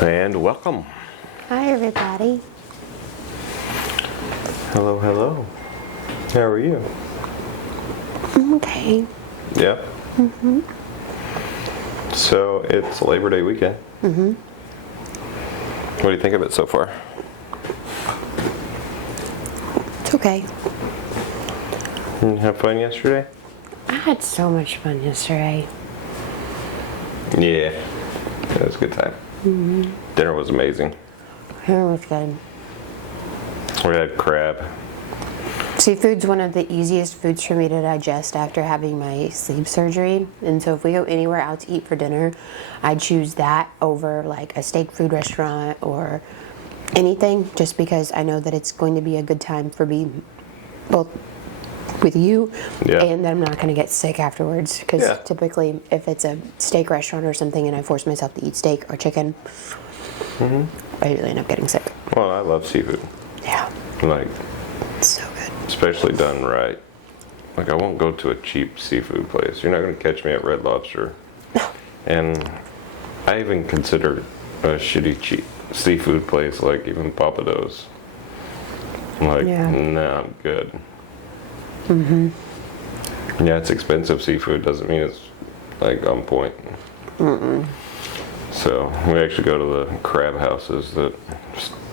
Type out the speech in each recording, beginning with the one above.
And welcome. Hi, everybody. Hello, hello. How are you? Okay. Yeah? Mm-hmm. So, it's Labor Day weekend. Mm-hmm. What do you think of it so far? It's okay. Did you have fun yesterday? I had so much fun yesterday. Yeah. It was a good time. Mm-hmm. Dinner was amazing. It was good. We had crab. Seafood's one of the easiest foods for me to digest after having my sleep surgery. And so if we go anywhere out to eat for dinner, I choose that over like a steak food restaurant or anything, just because I know that it's going to be a good time for me, both with you, and that I'm not going to get sick afterwards. Because typically, if it's a steak restaurant or something and I force myself to eat steak or chicken, I usually end up getting sick. Well, I love seafood. Yeah. Like, It's so good. especially done right. Like, I won't go to a cheap seafood place. You're not going to catch me at Red Lobster. And I even consider a shitty cheap seafood place like even Papados. Like, nah, I'm good. Yeah, it's expensive seafood. Doesn't mean it's like on point. So we actually go to the crab houses.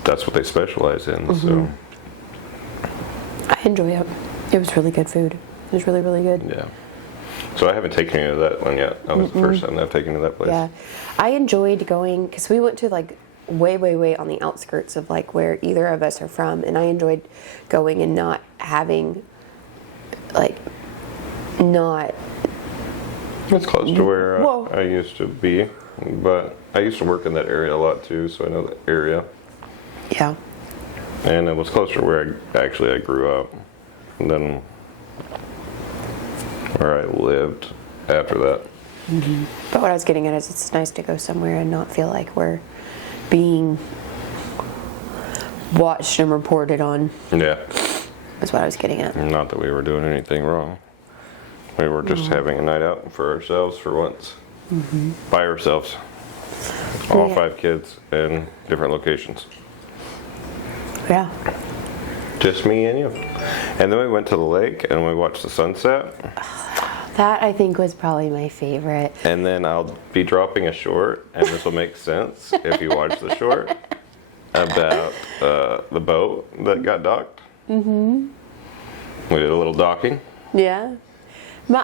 That's what they specialize in. So I enjoy it. It was really good food. It was really, really good. yeah. So I haven't taken you to that one yet. That was the first time I've taken you to that place. Yeah, I enjoyed going because we went to like way on the outskirts of like where either of us are from, and I enjoyed going and not having not. It's close to where I used to be, but I used to work in that area a lot too, so I know the area. Yeah. And it was closer to where I grew up than where I lived after that. But what I was getting at is it's nice to go somewhere and not feel like we're being watched and reported on. Yeah. That's what I was getting at. Not that we were doing anything wrong. We were just having a night out for ourselves for once. By ourselves. All 5 kids in different locations. Yeah. Just me and you. And then we went to the lake and we watched the sunset. That I think was probably my favorite. And then I'll be dropping a short, and this will make sense if you watch the short, about the boat that got docked. We did a little docking. Yeah. So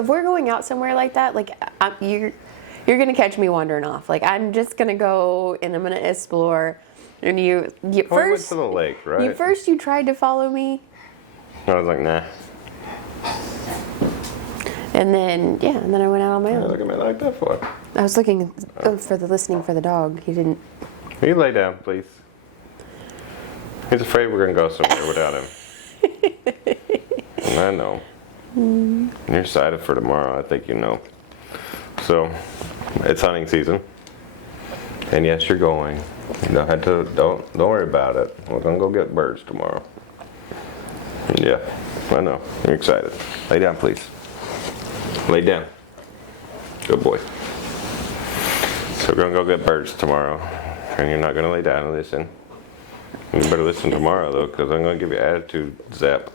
if we're going out somewhere like that, like you're gonna catch me wandering off. Like I'm just gonna go and I'm gonna explore. And you first we went to the lake, right? You tried to follow me. I was like, nah. And then I went out on my own. Look at me like that for. I was looking listening for the dog. He didn't. Will you lay down, please? He's afraid we're gonna go somewhere without him. And I know. You're excited for tomorrow. I think you know. So, it's hunting season, and yes, you're going. You don't worry about it. We're gonna go get birds tomorrow. Yeah, I know. You're excited. Lay down, please. Lay down. Good boy. So we're gonna go get birds tomorrow, and you're not gonna lay down and listen. You better listen tomorrow though, because I'm gonna give you attitude zap.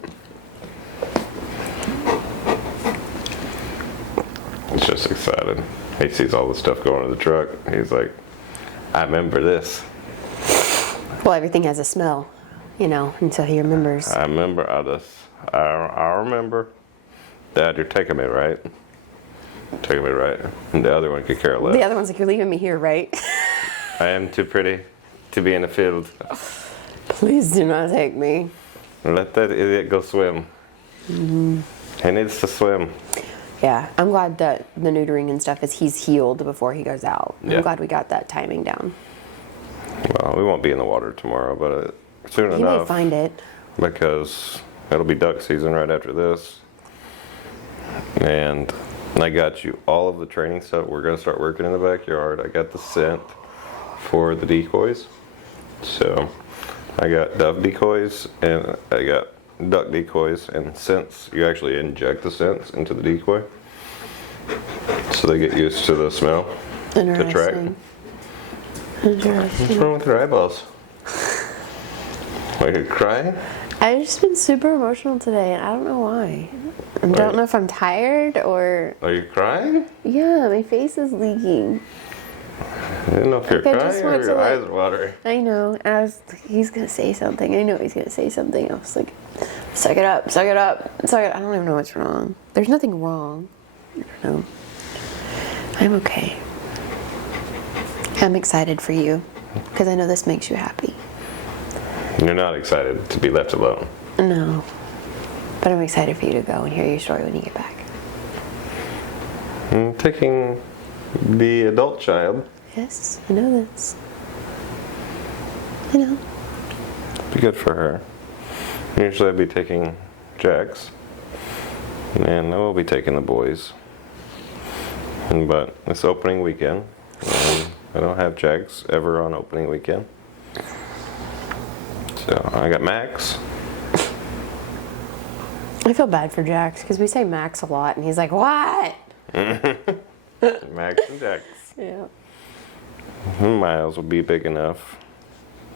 He's just excited. He sees all the stuff going in the truck. He's like, I remember this. Well, everything has a smell, until he remembers. I remember others. I remember. Dad, you're taking me right. Taking me right. And the other one could care less. The other one's like, you're leaving me here, right? I am too pretty to be in the field. Please do not take me. Let that idiot go swim. He needs to swim. Yeah, I'm glad that the neutering and stuff he's healed before he goes out. Yeah. I'm glad we got that timing down. Well, we won't be in the water tomorrow, but soon enough. He might find it. Because it'll be duck season right after this. And I got you all of the training stuff. We're going to start working in the backyard. I got the scent for the decoys. So I got dove decoys and I got duck decoys, and scents, you actually inject the scents into the decoy so they get used to the smell. to track. Interesting. What's wrong with your eyeballs? Are you crying? I've just been super emotional today, and I don't know why. I don't know if I'm tired or... Are you crying? Yeah, my face is leaking. I didn't know if you're Like, I just crying or want to, your like- eyes are watering. I know. And I was like, he's going to say something. I know he's going to say something. I was like, suck it up, suck it up, suck it. I don't even know what's wrong. There's nothing wrong. I don't know. I'm okay. I'm excited for you because I know this makes you happy. You're not excited to be left alone. No. But I'm excited for you to go and hear your story when you get back. I'm taking the adult child. Yes, I know this. I know. Be good for her. Usually I'd be taking Jax. And I will be taking the boys. But it's opening weekend. And I don't have Jax ever on opening weekend. So I got Max. I feel bad for Jax because we say Max a lot and he's like, what? Max and Jax. Yeah. Miles will be big enough.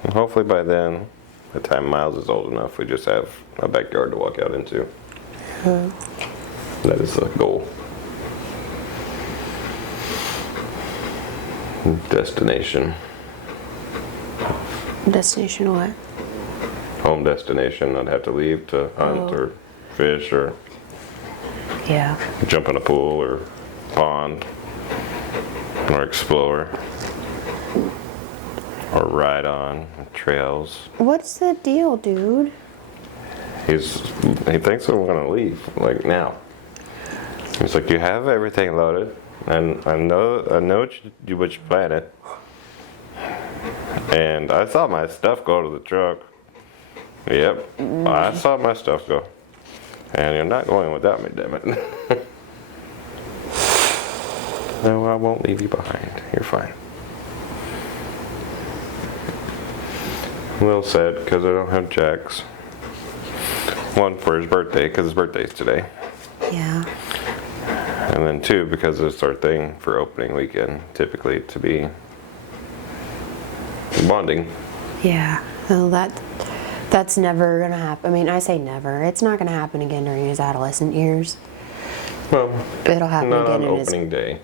And hopefully by then, by the time Miles is old enough, we just have a backyard to walk out into. That is the goal. Destination. Destination what? Home destination. I'd have to leave to hunt or fish or Yeah. jump in a pool or pond or explore or ride on trails. What's the deal, dude? He thinks I'm gonna leave like now. He's like, you have everything loaded, and I know what you planted. And I saw my stuff go to the truck. Yep, I saw my stuff go. And you're not going without me, damn it. No, I won't leave you behind. You're fine. I'm a little sad because I don't have Jax. One, for his birthday, because his birthday's today. Yeah. And then two, because it's our thing for opening weekend, typically to be bonding. Yeah. Well, that's never gonna happen. I mean, I say never. It's not gonna happen again during his adolescent years. Well, It'll happen not again on in his opening day.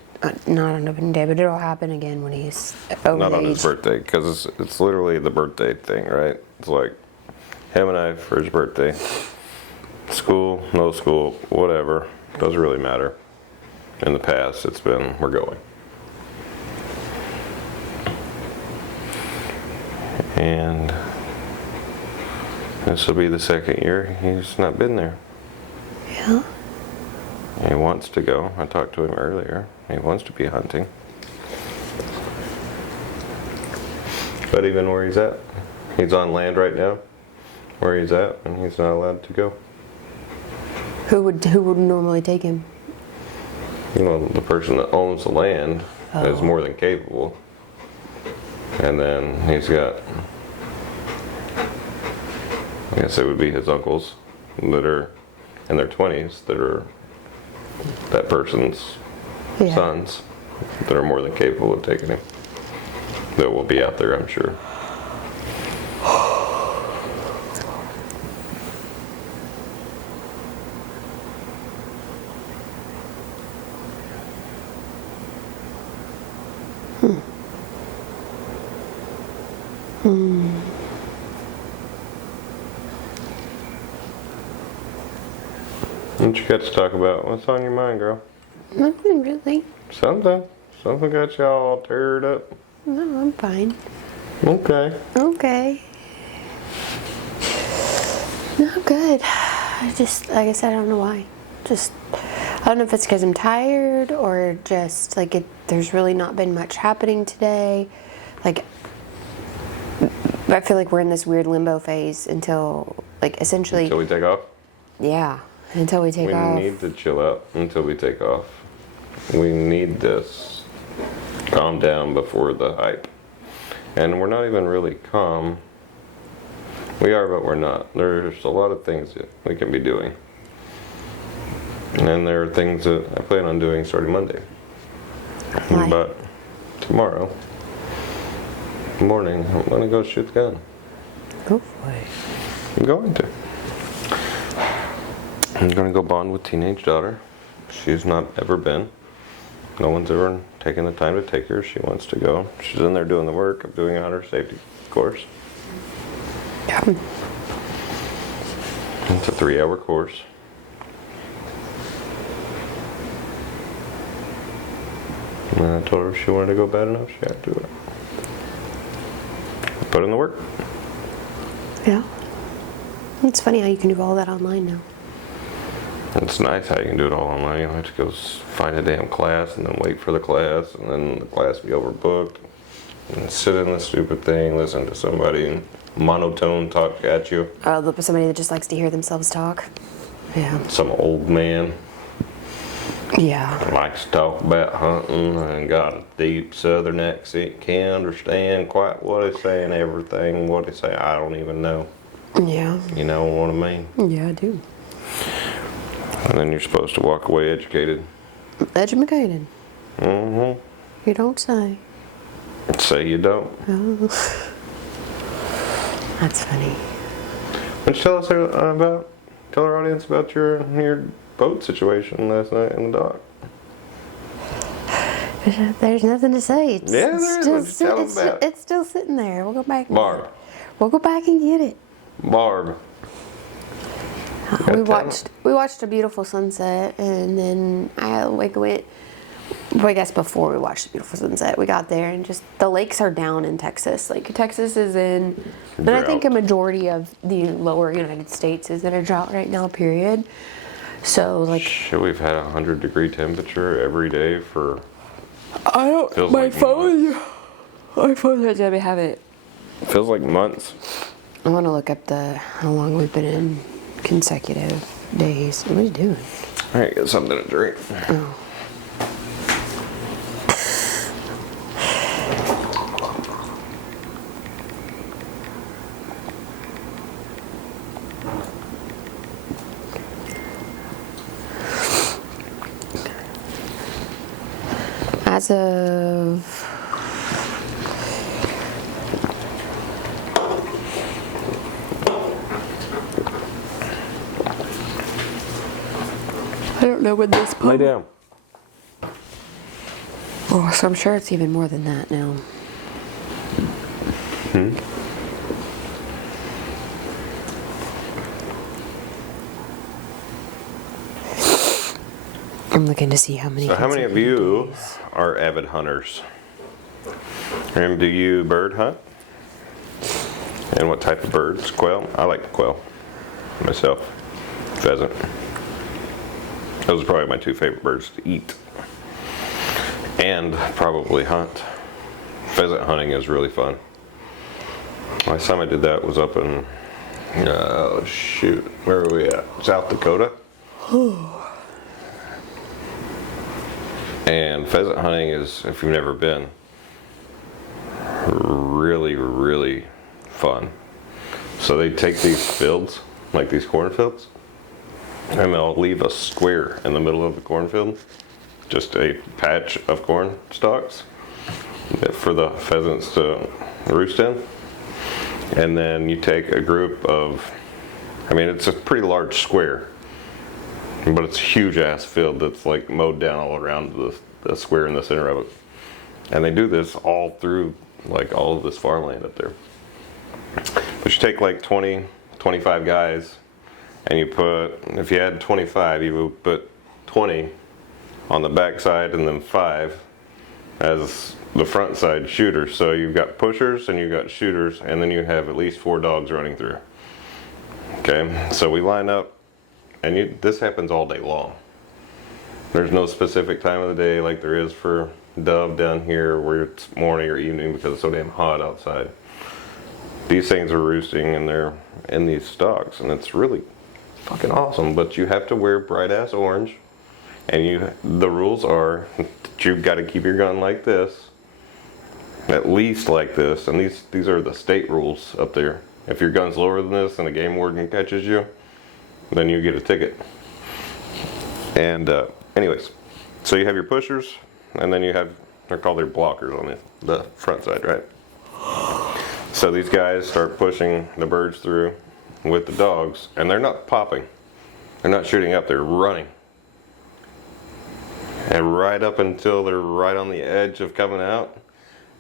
not on opening day, but it'll happen again when he's over Not the on age. his birthday, because it's literally the birthday thing, right? It's like him and I for his birthday. School, no school, whatever. Doesn't really matter. In the past, it's been, we're going. And this will be the second year he's not been there. Yeah. He wants to go. I talked to him earlier. He wants to be hunting. But even where he's at, he's on land right now, where he's at, and he's not allowed to go. Who would normally take him? You know, the person that owns the land is more than capable. And then he's got, I guess it would be his uncles that are in their 20s that are that person's Yeah. sons that are more than capable of taking him. That will be out there, I'm sure. What you got to talk about? What's on your mind, girl? Nothing really. Something. Something got you all teared up. No, I'm fine. Okay. Okay. No, good. I just, like I said, I don't know why. Just, I don't know if it's because I'm tired or just like there's really not been much happening today. Like, I feel like we're in this weird limbo phase until, like, essentially, Until we take off? yeah, until we take We off. need to chill out until we take off. We need this calm down before the hype. And we're not even really calm. We are, but we're not. There's a lot of things that we can be doing. And there are things that I plan on doing starting Monday. Why? But tomorrow morning, I'm going to go shoot the gun. Go for it. I'm going to. I'm going to go bond with teenage daughter. She's not ever been. No one's ever taken the time to take her. She wants to go. She's in there doing the work of doing a hunter safety course. Yeah. It's a 3-hour course. And I told her if she wanted to go bad enough, she had to do it. Put in the work. Yeah. It's funny how you can do all that online now. It's nice how you can do it all online. You don't have to go find a damn class and then wait for the class and then the class be overbooked. And sit in the stupid thing, listen to somebody monotone talk at you. Somebody that just likes to hear themselves talk. Yeah. Some old man Yeah. likes to talk about hunting and got a deep southern accent. Can't understand quite what he's saying, everything. What he's saying, I don't even know. Yeah. You know what I mean? Yeah, I do. And then you're supposed to walk away educated. Educated. Mm-hmm. You don't say. Say you don't. Oh. That's funny. Why don't you tell us tell our audience about your boat situation last night in the dock. There's nothing to say. It's, Yeah, it's there is. still, What you tell them about? it's still sitting there. We'll go back. Barb. We'll go back and get it. Barb. We watched a beautiful sunset, and then I guess before we watched the beautiful sunset, we got there, and just the lakes are down in Texas. Like Texas is in, and I think a majority of the lower United States is in a drought right now. Period. So like, Shit, we've had 100-degree temperature every day for. I don't. Feels like My phone doesn't let me have it. Feels like months. I want to look up how long we've been in consecutive days. What are you doing? All right, get something to drink. Oh. As of I don't know when this Lay down. Oh, so I'm sure it's even more than that now. I'm looking to see how many. So how many of you are avid hunters? And do you bird hunt? And what type of birds? Quail? I like quail myself. Pheasant. Those are probably my two favorite birds to eat. And probably hunt. Pheasant hunting is really fun. Last time I did that was up in, oh shoot, where are we at? South Dakota. And pheasant hunting is, if you've never been, really, really fun. So they take these fields, like these cornfields, and they'll leave a square in the middle of the cornfield, just a patch of corn stalks for the pheasants to roost in. And then you take a group of, it's a pretty large square, but it's a huge ass field that's like mowed down all around the square in the center of it. And they do this all through like all of this farmland up there. But you take like 20, 25 guys, and you put, if you had 25, you would put 20 on the back side and then 5 as the front side shooters. So you've got pushers and you've got shooters, and then you have at least 4 dogs running through. Okay, so we line up, and this happens all day long. There's no specific time of the day like there is for dove down here where it's morning or evening because it's so damn hot outside. These things are roosting and they're in these stalks, and it's really fucking awesome. But you have to wear bright ass orange, and the rules are that you've got to keep your gun like this, at least like this, and these are the state rules up there. If your gun's lower than this and the game warden catches you, then you get a ticket. And anyways, so you have your pushers, and then you have They're called their blockers on the front side, right? So these guys start pushing the birds through with the dogs, and they're not popping. They're not shooting up, they're running. And right up until they're right on the edge of coming out,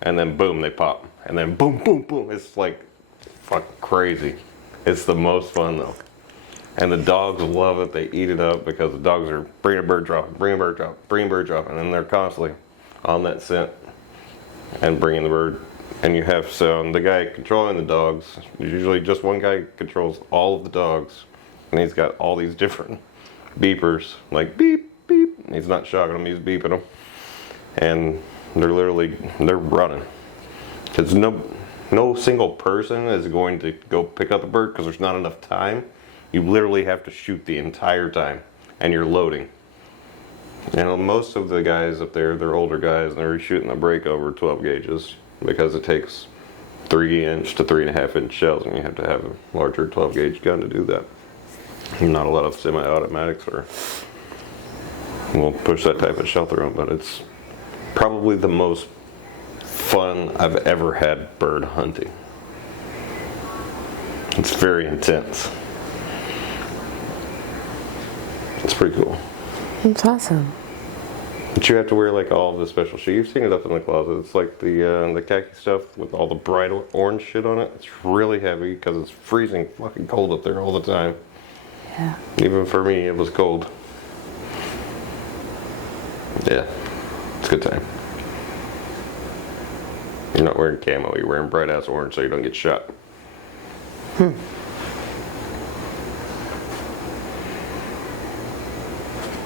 and then boom, they pop. And then boom, boom, boom. It's like fucking crazy. It's the most fun though. And the dogs love it. They eat it up because the dogs are bring a bird drop, bring a bird drop, bring a bird drop. And then they're constantly on that scent and bringing the bird. And you have, so the guy controlling the dogs, usually just one guy controls all of the dogs. And he's got all these different beepers, like beep, beep. He's not shocking them, he's beeping them. And they're running. Because no single person is going to go pick up the bird because there's not enough time. You literally have to shoot the entire time, and you're loading. And most of the guys up there, they're older guys, and they're shooting a break over 12 gauges because it takes 3-inch to 3.5-inch shells, and you have to have a larger 12 gauge gun to do that. Not a lot of semi-automatics will push that type of shell through them, but it's probably the most fun I've ever had bird hunting. It's very intense. It's pretty cool. It's awesome. But you have to wear like all the special shit. You've seen it up in the closet. It's like the khaki stuff with all the bright orange shit on it. It's really heavy because it's freezing fucking cold up there all the time. Yeah. Even for me, it was cold. Yeah, it's a good time. You're not wearing camo, you're wearing bright ass orange so you don't get shot.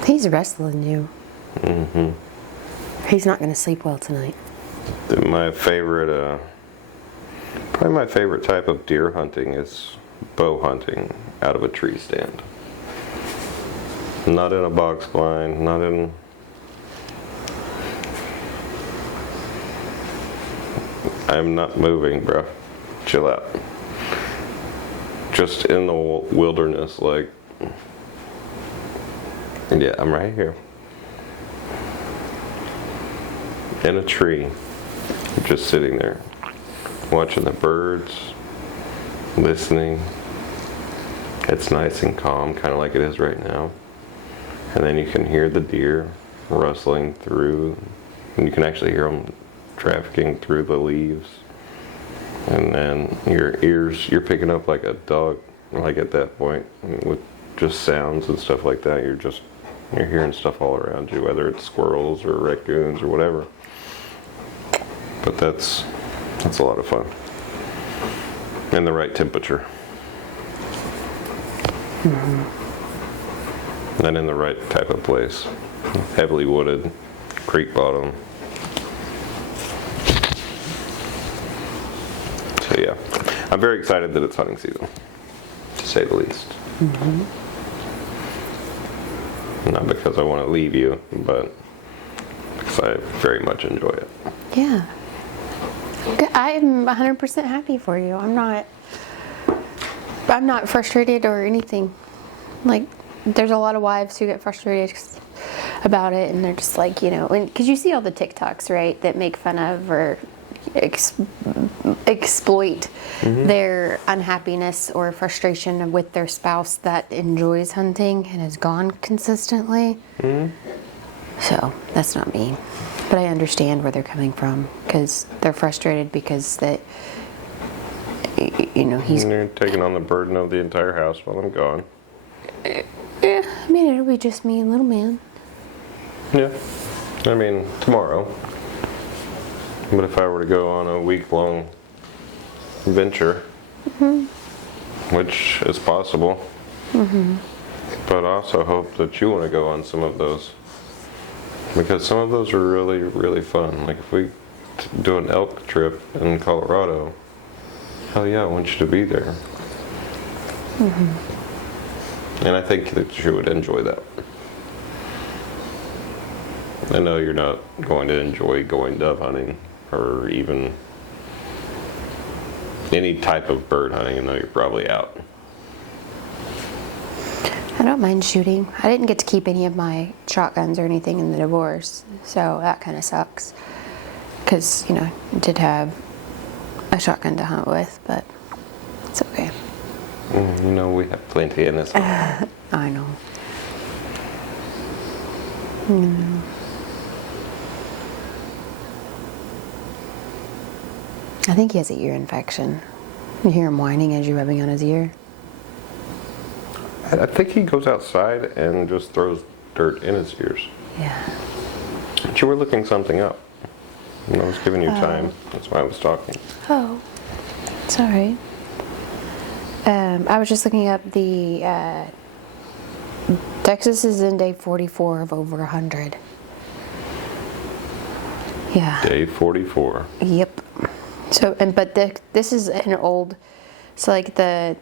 He's wrestling you. He's not going to sleep well tonight. My favorite, probably my favorite type of deer hunting is bow hunting out of a tree stand. Not in a box blind, not in... I'm not moving, bro. Chill out. Just in the wilderness, like... Yeah, I'm right here. In a tree. Just sitting there. Watching the birds. Listening. It's nice and calm, kind of like it is right now. And then you can hear the deer rustling through. And you can actually hear them trafficking through the leaves. And then your ears, you're picking up like a dog, like at that point, with just sounds and stuff like that. You're hearing stuff all around you, whether it's squirrels or raccoons or whatever. But that's a lot of fun. And the right temperature. And in the right type of place. Heavily wooded, creek bottom. So yeah, I'm very excited that it's hunting season, to say the least. Not because I want to leave you, but because I very much enjoy it. Yeah. I'm 100% happy for you. I'm not frustrated or anything. Like, there's a lot of wives who get frustrated about it, and they're just like, because you see all the TikToks, right, that make fun of or exploit their unhappiness or frustration with their spouse that enjoys hunting and is gone consistently. So that's not me, but I understand where they're coming from because they're frustrated because that he's You're taking on the burden of the entire house while I'm gone. Yeah, I mean it'll be just me and little man. Yeah, I mean tomorrow. But if I were to go on a week-long venture, which is possible, but I also hope that you want to go on some of those, because some of those are really, really fun. Like if we do an elk trip in Colorado, hell yeah, I want you to be there. And I think that you would enjoy that. I know you're not going to enjoy going dove hunting or even any type of bird hunting. I know you're probably out. I don't mind shooting. I didn't get to keep any of my shotguns or anything in the divorce, so that kind of sucks. because, you know, I did have a shotgun to hunt with, but it's okay. You know, we have plenty in this. I know. I think he has an ear infection. You hear him whining as you're rubbing on his ear? I think he goes outside and just throws dirt in his ears. Yeah. But you were looking something up. And I was giving you time. That's why I was talking. Oh, it's all right. I was just looking up the Texas is in day 44 of over 100. Yeah. Day 44. Yep. So, but this is an old. So like this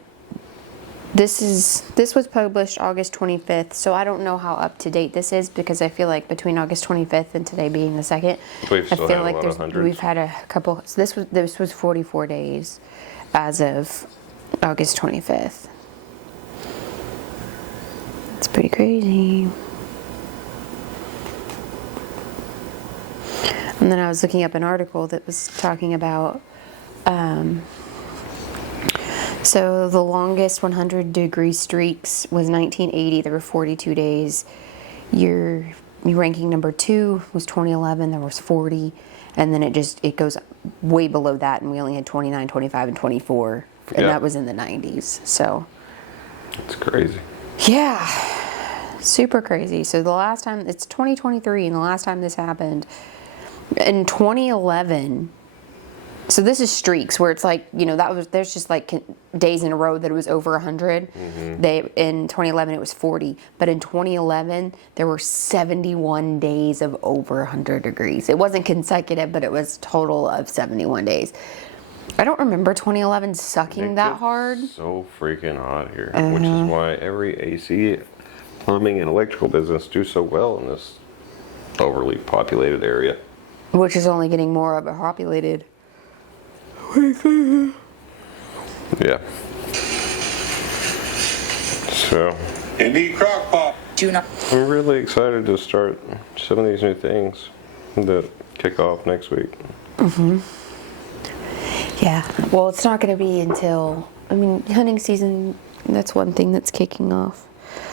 was published August 25th. So I don't know how up to date this is because I feel like between August 25th and today being the 2nd, We've I still feel had a like lot of hundreds. we've had a couple. So this was 44 days as of August 25th. It's pretty crazy. And then I was looking up an article that was talking about, so the longest 100-degree streaks was 1980. There were 42 days. Your ranking number 2 was 2011. There was 40. And then it goes way below that, and we only had 29, 25, and 24. And that was in the 90s. So It's crazy. yeah, super crazy. So the last time, it's 2023, and the last time this happened in 2011. So this is streaks where it's like, you know, there's just like days in a row that it was over 100. In 2011 it was 40, but in 2011 there were 71 days of over 100 degrees. It wasn't consecutive, but it was total of 71 days. I don't remember 2011 sucking that hard. So freaking hot here, which is why every AC, plumbing, and electrical business do so well in this overly populated area. Which is only getting more of a populated. Yeah. So, Any crock pot. Do not. I'm really excited to start some of these new things that kick off next week. Yeah. Well, it's not going to be until, I mean, hunting season, that's one thing that's kicking off.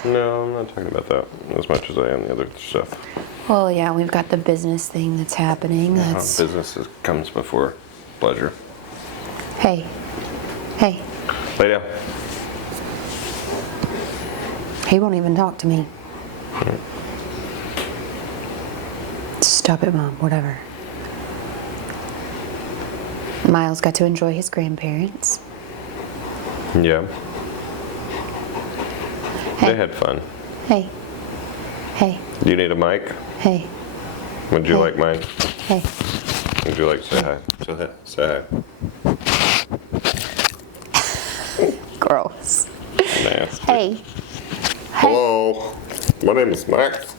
No, I'm not talking about that as much as I am the other stuff. Well, yeah, we've got the business thing that's happening. That's Comes before pleasure. Hey. Lay down. He won't even talk to me. Stop it, Mom. Whatever. Miles got to enjoy his grandparents. Yeah. Hey. They had fun. Hey. Do you need a mic? Hey. Would you Hey. like mine? Hey. Would you like to say hi? Say hi. Gross. Nasty. Hey. Hello. My name is Max.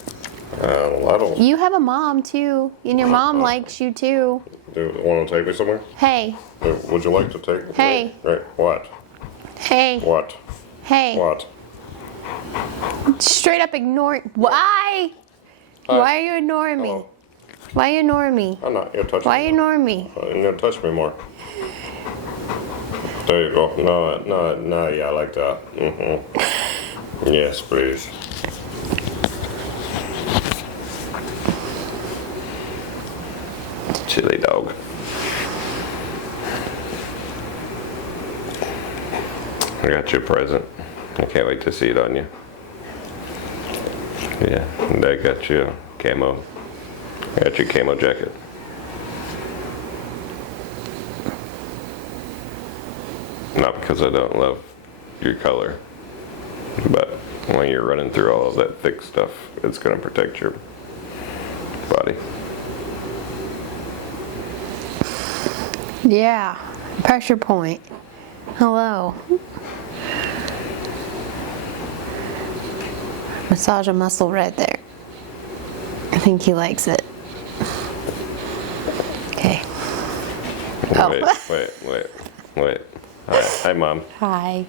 I don't. You have a mom, too. And your mom likes you, too. Do you want to take me somewhere? Hey. Would you like to take me? Hey. Right. What? Hey. What? Hey. What? Straight up ignore. Why? Hi. Why are you ignoring me? Hello. Why are you ignoring me? I'm not. You're touching Why are you me. ignoring me? You're gonna touch me more. There you go. No, yeah, I like that. Yes, please. Chili dog. I got you a present. I can't wait to see it on you. Yeah, and I got you a camo. I got your camo jacket. Not because I don't love your color, but when you're running through all of that thick stuff, it's going to protect your body. Yeah. Pressure point. Hello. Massage a muscle right there. I think he likes it. Okay. Oh. Wait. Hi, Mom. Hi.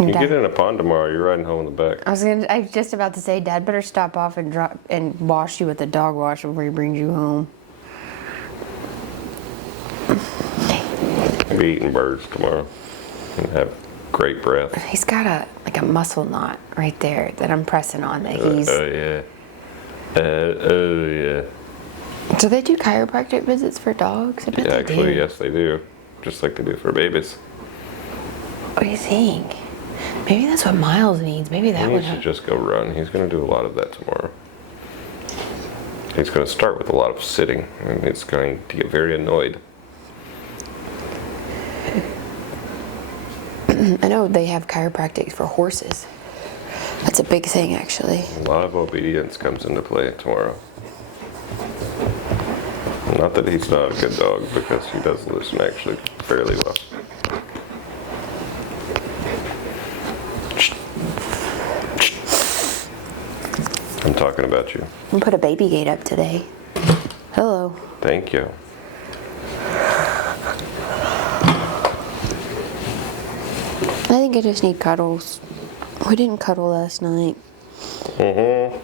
You get in a pond tomorrow, you're riding home in the back. I was just about to say, Dad better stop off and wash you with the dog wash before he brings you home. Be eating birds tomorrow and have great breath. He's got a muscle knot right there that I'm pressing on that he's. Oh yeah. Do they do chiropractic visits for dogs? I bet they Actually, do. yes, they do. Just like they do for babies. What do you think? Maybe that's what Miles needs. Maybe that He would needs to just go run. He's going to do a lot of that tomorrow. He's going to start with a lot of sitting, and he's going to get very annoyed. I know they have chiropractic for horses. That's a big thing, actually. A lot of obedience comes into play tomorrow. Not that he's not a good dog, because he does listen actually fairly well. I'm talking about you. I'm gonna put a baby gate up today. Hello. Thank you. I think I just need cuddles. We didn't cuddle last night. Mm-hmm.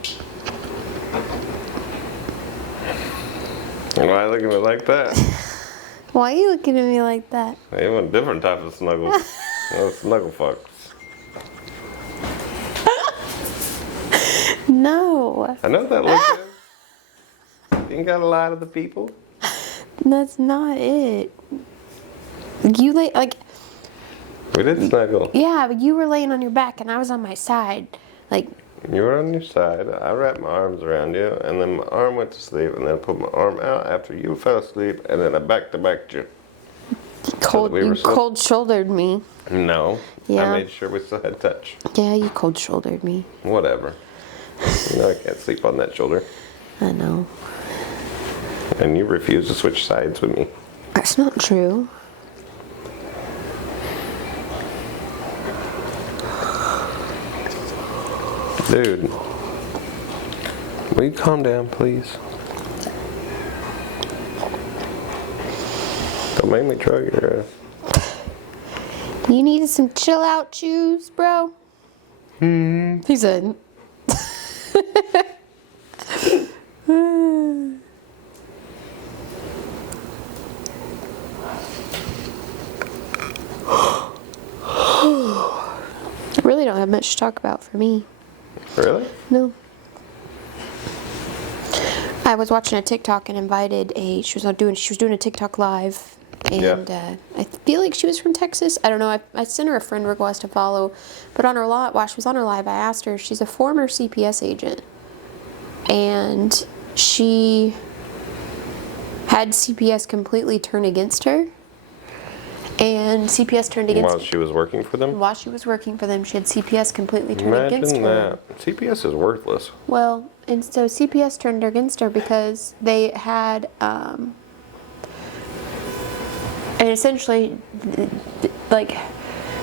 Why look at me like that? Why are you looking at me like that? They want different type of snuggles. Snuggle fucks. No, I know that look good. You ain't gotta lie to the people. that's not it. We did snuggle. Yeah, but you were laying on your back and I was on my side. Like, You were on your side, I wrapped my arms around you, and then my arm went to sleep, and then I put my arm out after you fell asleep, and then I backed you. cold shouldered me. No. Yeah. I made sure we still had touch. Yeah, you cold shouldered me. Whatever. You know I can't sleep on that shoulder. I know. And you refuse to switch sides with me. That's not true. Dude. Will you calm down, please? Don't make me drug your ass. You needed some chill out shoes, bro? He said. I really don't have much to talk about for me. Really? No. I was watching a TikTok and invited she was doing a TikTok live, and I feel like she was from Texas. I don't know. I sent her a friend request to follow, but on her while she was on her live, I asked her. She's a former CPS agent, and she had CPS completely turn against her. And CPS turned against While she was working for them? While she was working for them, she had CPS completely turned against her. Imagine that. CPS is worthless. Well, and so CPS turned against her because they had, and essentially, like,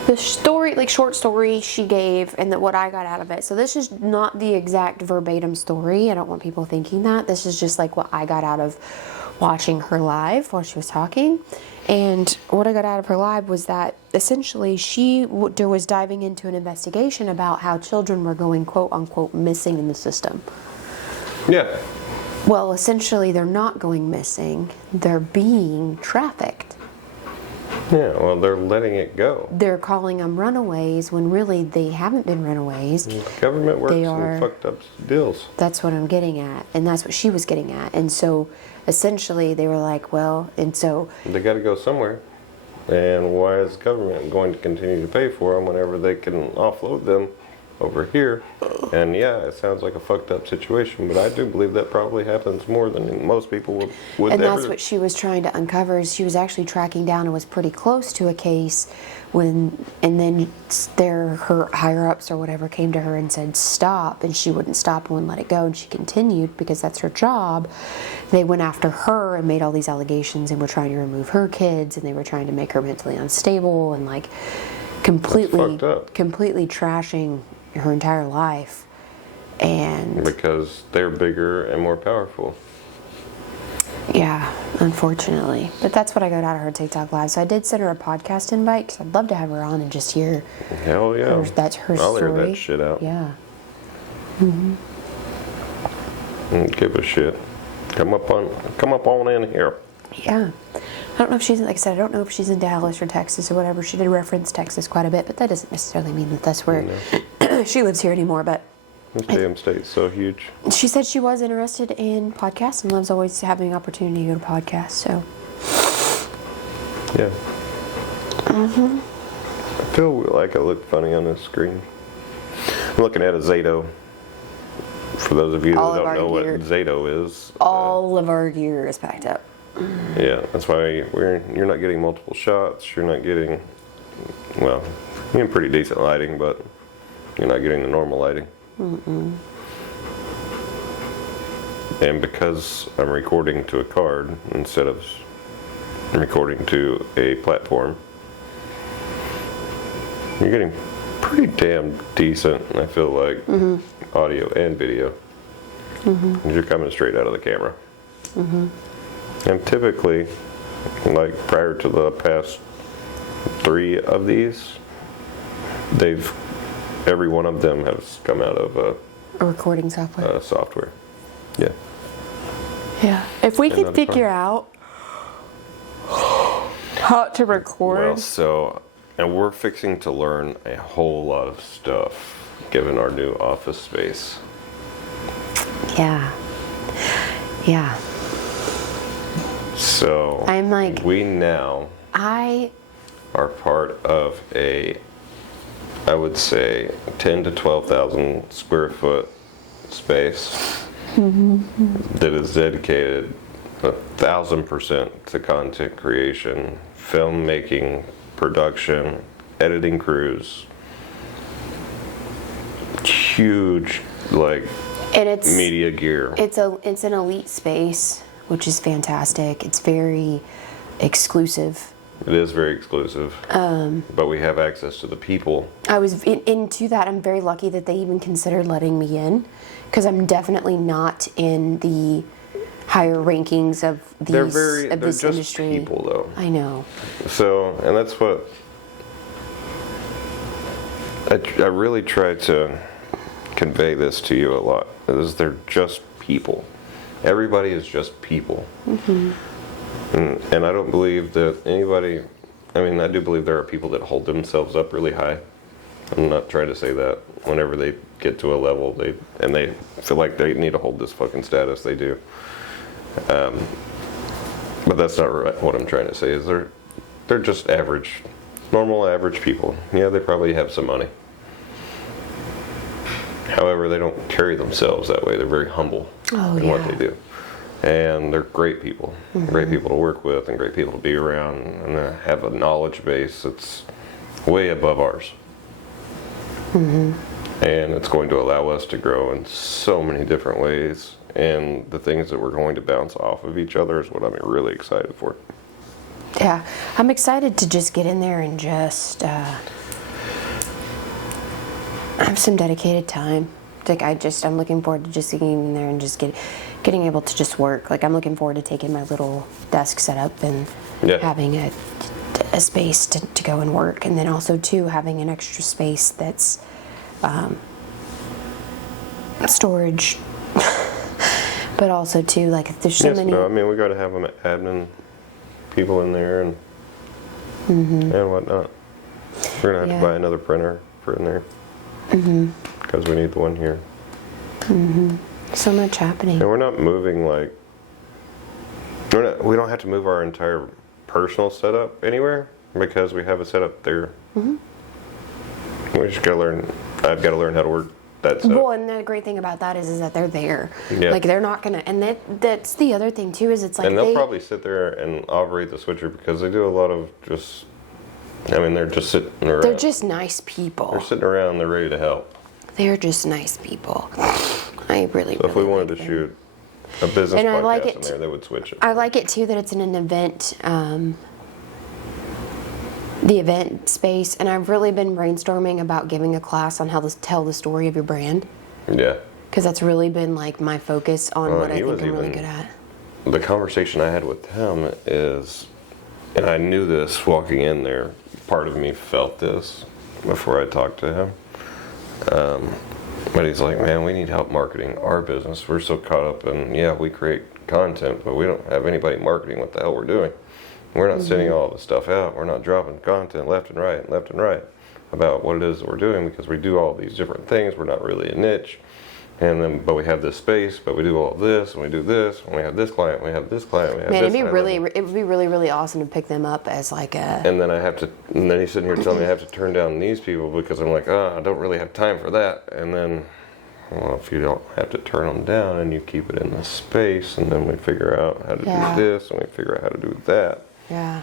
the story, like, short story she gave and what I got out of it. So this is not the exact verbatim story. I don't want people thinking that. This is just, like, what I got out of watching her live while she was talking. And what I got out of her live was that essentially she was diving into an investigation about how children were going quote unquote missing in the system. Yeah. Well, essentially they're not going missing, they're being trafficked. Yeah, well, they're letting it go. They're calling them runaways when really they haven't been runaways. The government works in fucked up deals. That's what I'm getting at, and that's what she was getting at. And so essentially they were like, well, and so They got to go somewhere. And why is the government going to continue to pay for them whenever they can offload them over here? And yeah, it sounds like a fucked up situation, but I do believe that probably happens more than most people would and ever. that's what she was trying to uncover. Is she was actually tracking down and was pretty close to a case when, and then her higher ups or whatever came to her and said stop, and she wouldn't stop and wouldn't let it go, and she continued because that's her job. They went after her and made all these allegations and were trying to remove her kids, and they were trying to make her mentally unstable and like completely trashing her entire life. And because they're bigger and more powerful. Yeah, unfortunately. But that's what I got out of her TikTok live. So I did send her a podcast invite because I'd love to have her on and just hear. Hell yeah. That's her I'll story. hear that shit out. Yeah. Don't give a shit. Come up on in here. Yeah. I don't know if she's, like I said, I don't know if she's in Dallas or Texas or whatever. She did reference Texas quite a bit, but that doesn't necessarily mean that that's where she lives here anymore. But This damn state's so huge. she said she was interested in podcasts and loves always having the opportunity to go to podcasts. So, Yeah. I feel like I look funny on this screen. I'm looking at a Zato. For those of you that All of don't our know what gear. Zato is. all of our gear is packed up. Yeah, that's why you're not getting multiple shots. You're not getting, well, you're getting pretty decent lighting, but you're not getting the normal lighting. And because I'm recording to a card instead of recording to a platform, you're getting pretty damn decent, I feel like, audio and video. You're coming straight out of the camera. And typically, like prior to the past 3 of these, every one of them has come out of A recording software. software. Yeah. Yeah. If we could Another figure out how to record. Well, so, and we're fixing to learn a whole lot of stuff given our new office space. Yeah. Yeah. So, I'm like- we now are part of I would say, 10 to 12,000 square foot space that is dedicated 1,000% to content creation, filmmaking, production, editing crews, huge and it's media gear. it's an elite space, which is fantastic. It's very exclusive. It is very exclusive, but we have access to the people. I was into that. I'm very lucky that they even considered letting me in, because I'm definitely not in the higher rankings of They're this just industry. people, though. I know. So, and that's what I really try to convey this to you a lot. Is they're just people. Everybody is just people. And I don't believe that anybody, I mean, I do believe there are people that hold themselves up really high. I'm not trying to say that whenever they get to a level, they feel like they need to hold this fucking status, they do. But that's not what I'm trying to say, is they're just average, normal average people. Yeah, they probably have some money. However, they don't carry themselves that way. They're very humble in what they do. And they're great people, great people to work with and great people to be around, and have a knowledge base that's way above ours. And it's going to allow us to grow in so many different ways, and the things that we're going to bounce off of each other is what I'm really excited for. Yeah, I'm excited to just get in there and just have some dedicated time. Like I'm looking forward to just getting in there and just getting able to just work. Like I'm looking forward to taking my little desk set up and having a space to go and work, and then also too having an extra space that's storage, but also too like there's so many. No, I mean we got to have them admin people in there and whatnot. We're gonna have to buy another printer for in there. Because we need the one here. So much happening. And we're not moving we don't have to move our entire personal setup anywhere because we have a setup there. We just gotta learn. I've got to learn how to work that setup. Well, and the great thing about that is that they're there. Yeah. Like they're not gonna, and that's the other thing too, is it's like And they'll probably sit there and operate the switcher because they do a lot of just. I mean, they're just sitting around. they're just nice people. They're sitting around. They're ready to help. They're just nice people. I really. So if we really wanted like to them. shoot a business And I podcast like in it there, they would switch it. I like it too that it's in an event, the event space, and I've really been brainstorming about giving a class on how to tell the story of your brand, Yeah. because that's really been like my focus on what I He think was I'm really even- good at. the conversation I had with him is, and I knew this walking in there, part of me felt this before I talked to him. But he's like, man, we need help marketing our business. We're so caught up in, yeah, we create content, but we don't have anybody marketing what the hell we're doing. We're not sending all the stuff out. We're not dropping content left and right about what it is that we're doing, because we do all these different things. We're not really a niche. And then, but we have this space, but we do all this, and we do this, and we have this client, we have this client, we have Man, this. it would be really awesome to pick them up as like a. And then and then he's sitting here telling me I have to turn down these people because I'm like, I don't really have time for that. And then, well, if you don't have to turn them down and you keep it in the space, and then we figure out how to do this, and we figure out how to do that. Yeah.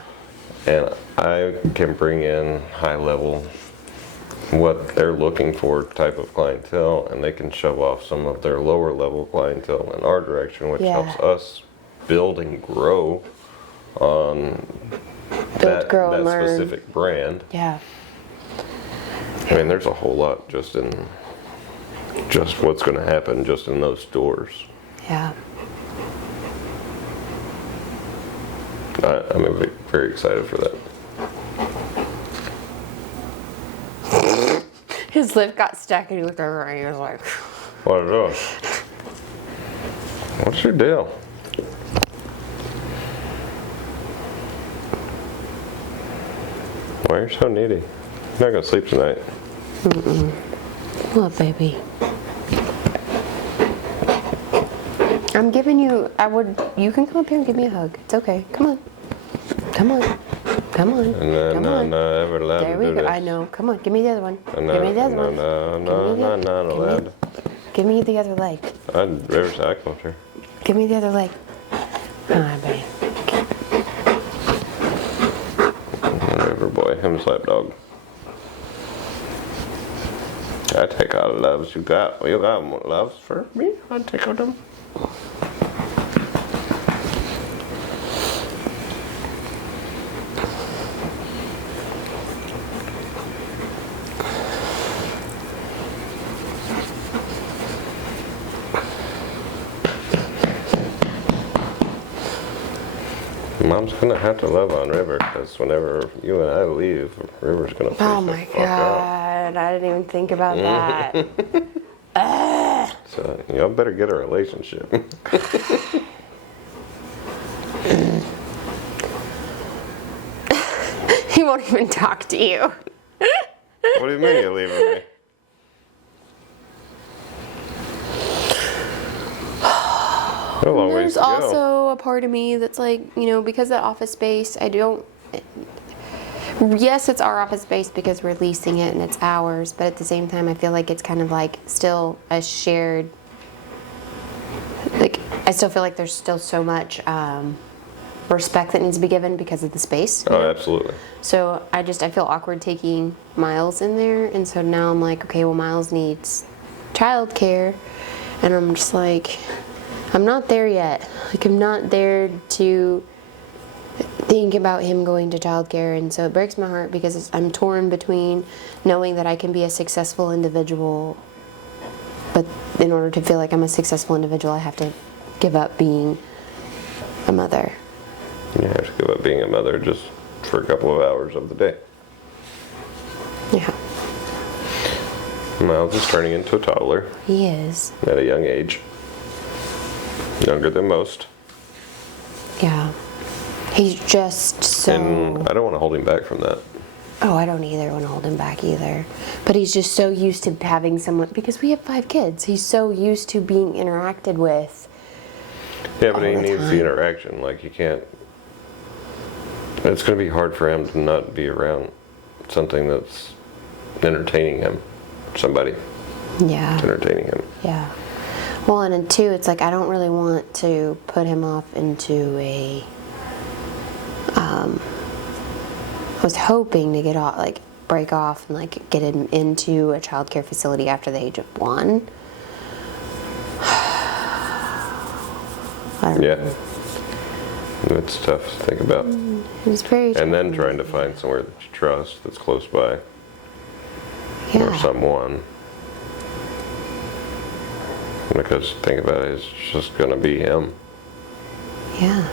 And I can bring in high level, what they're looking for type of clientele, and they can shove off some of their lower level clientele in our direction, which helps us build and grow on that specific brand. Yeah. I mean, there's a whole lot just what's going to happen just in those stores. Yeah. I'm very excited for that. His lip got stuck and he looked over and he was like, What are those? What's your deal? Why are you so needy? You're not going to sleep tonight. What, baby? I'm giving you, you can come up here and give me a hug. It's okay. Come on. Come on. Come on. No, ever allowed There to we do go. this. I know. Come on. Give me the other one. Give me the other one. No, not allowed. Give me the other leg. Riverside culture. Give me the other leg. All right, buddy. River boy, him slap dog. I take all the loves you got. You got loves for me? I take all them. Mom's gonna have to love on River, because whenever you and I leave, River's gonna freak Oh the my fuck out. God. I didn't even think about that. So y'all better get a relationship. He won't even talk to you. What do you mean you're leaving me? A long ways There's to go. also a part of me that's like, because that office space, yes, it's our office space because we're leasing it and it's ours, but at the same time, I feel like it's kind of like still a shared, like, I still feel like there's still so much respect that needs to be given because of the space. Oh, absolutely. So I feel awkward taking Miles in there, and so now I'm like, okay, well, Miles needs childcare, and I'm just like, I'm not there yet. Like, I'm not there to think about him going to childcare, and so it breaks my heart because I'm torn between knowing that I can be a successful individual, but in order to feel like I'm a successful individual, I have to give up being a mother. You have to give up being a mother just for a couple of hours of the day. Yeah. Miles is turning into a toddler He is. at a young age. Younger than most. Yeah. He's just so... And I don't want to hold him back from that. Oh, I don't either want to hold him back either. But he's just so used to having someone... Because we have 5 kids. He's so used to being interacted with. Yeah, but he needs the interaction. Like, he can't... It's going to be hard for him to not be around something that's entertaining him. Somebody Yeah. entertaining him. Yeah. Well, and then two, it's like I don't really want to put him off into a... I was hoping to get off, like, break off and, like, get him into a child care facility after the age of 1. Yeah. It's tough to think about. It's very And then trying to find somewhere that you trust that's close by. yeah. Or someone. Because think about it, it's just going to be him. Yeah.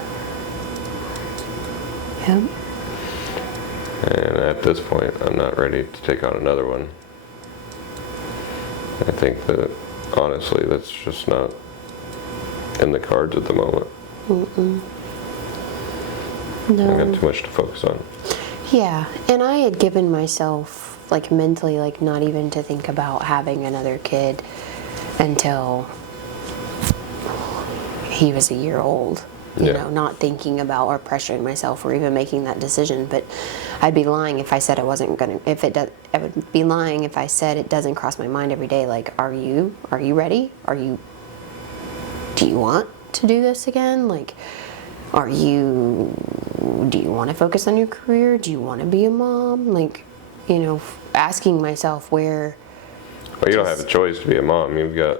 Yep. And at this point, I'm not ready to take on another one. I think that, honestly, that's just not in the cards at the moment. No. I've got too much to focus on. Yeah, and I had given myself, like, mentally, like, not even to think about having another kid until he was a year old. You know, not thinking about or pressuring myself or even making that decision. But I'd be lying if I said I wasn't gonna. If it does, I would be lying if I said it doesn't cross my mind every day. Like, are you ready? Do you want to do this again? Like, do you want to focus on your career? Do you want to be a mom? Like, you know, asking myself where. Well, you don't have a choice to be a mom. You've got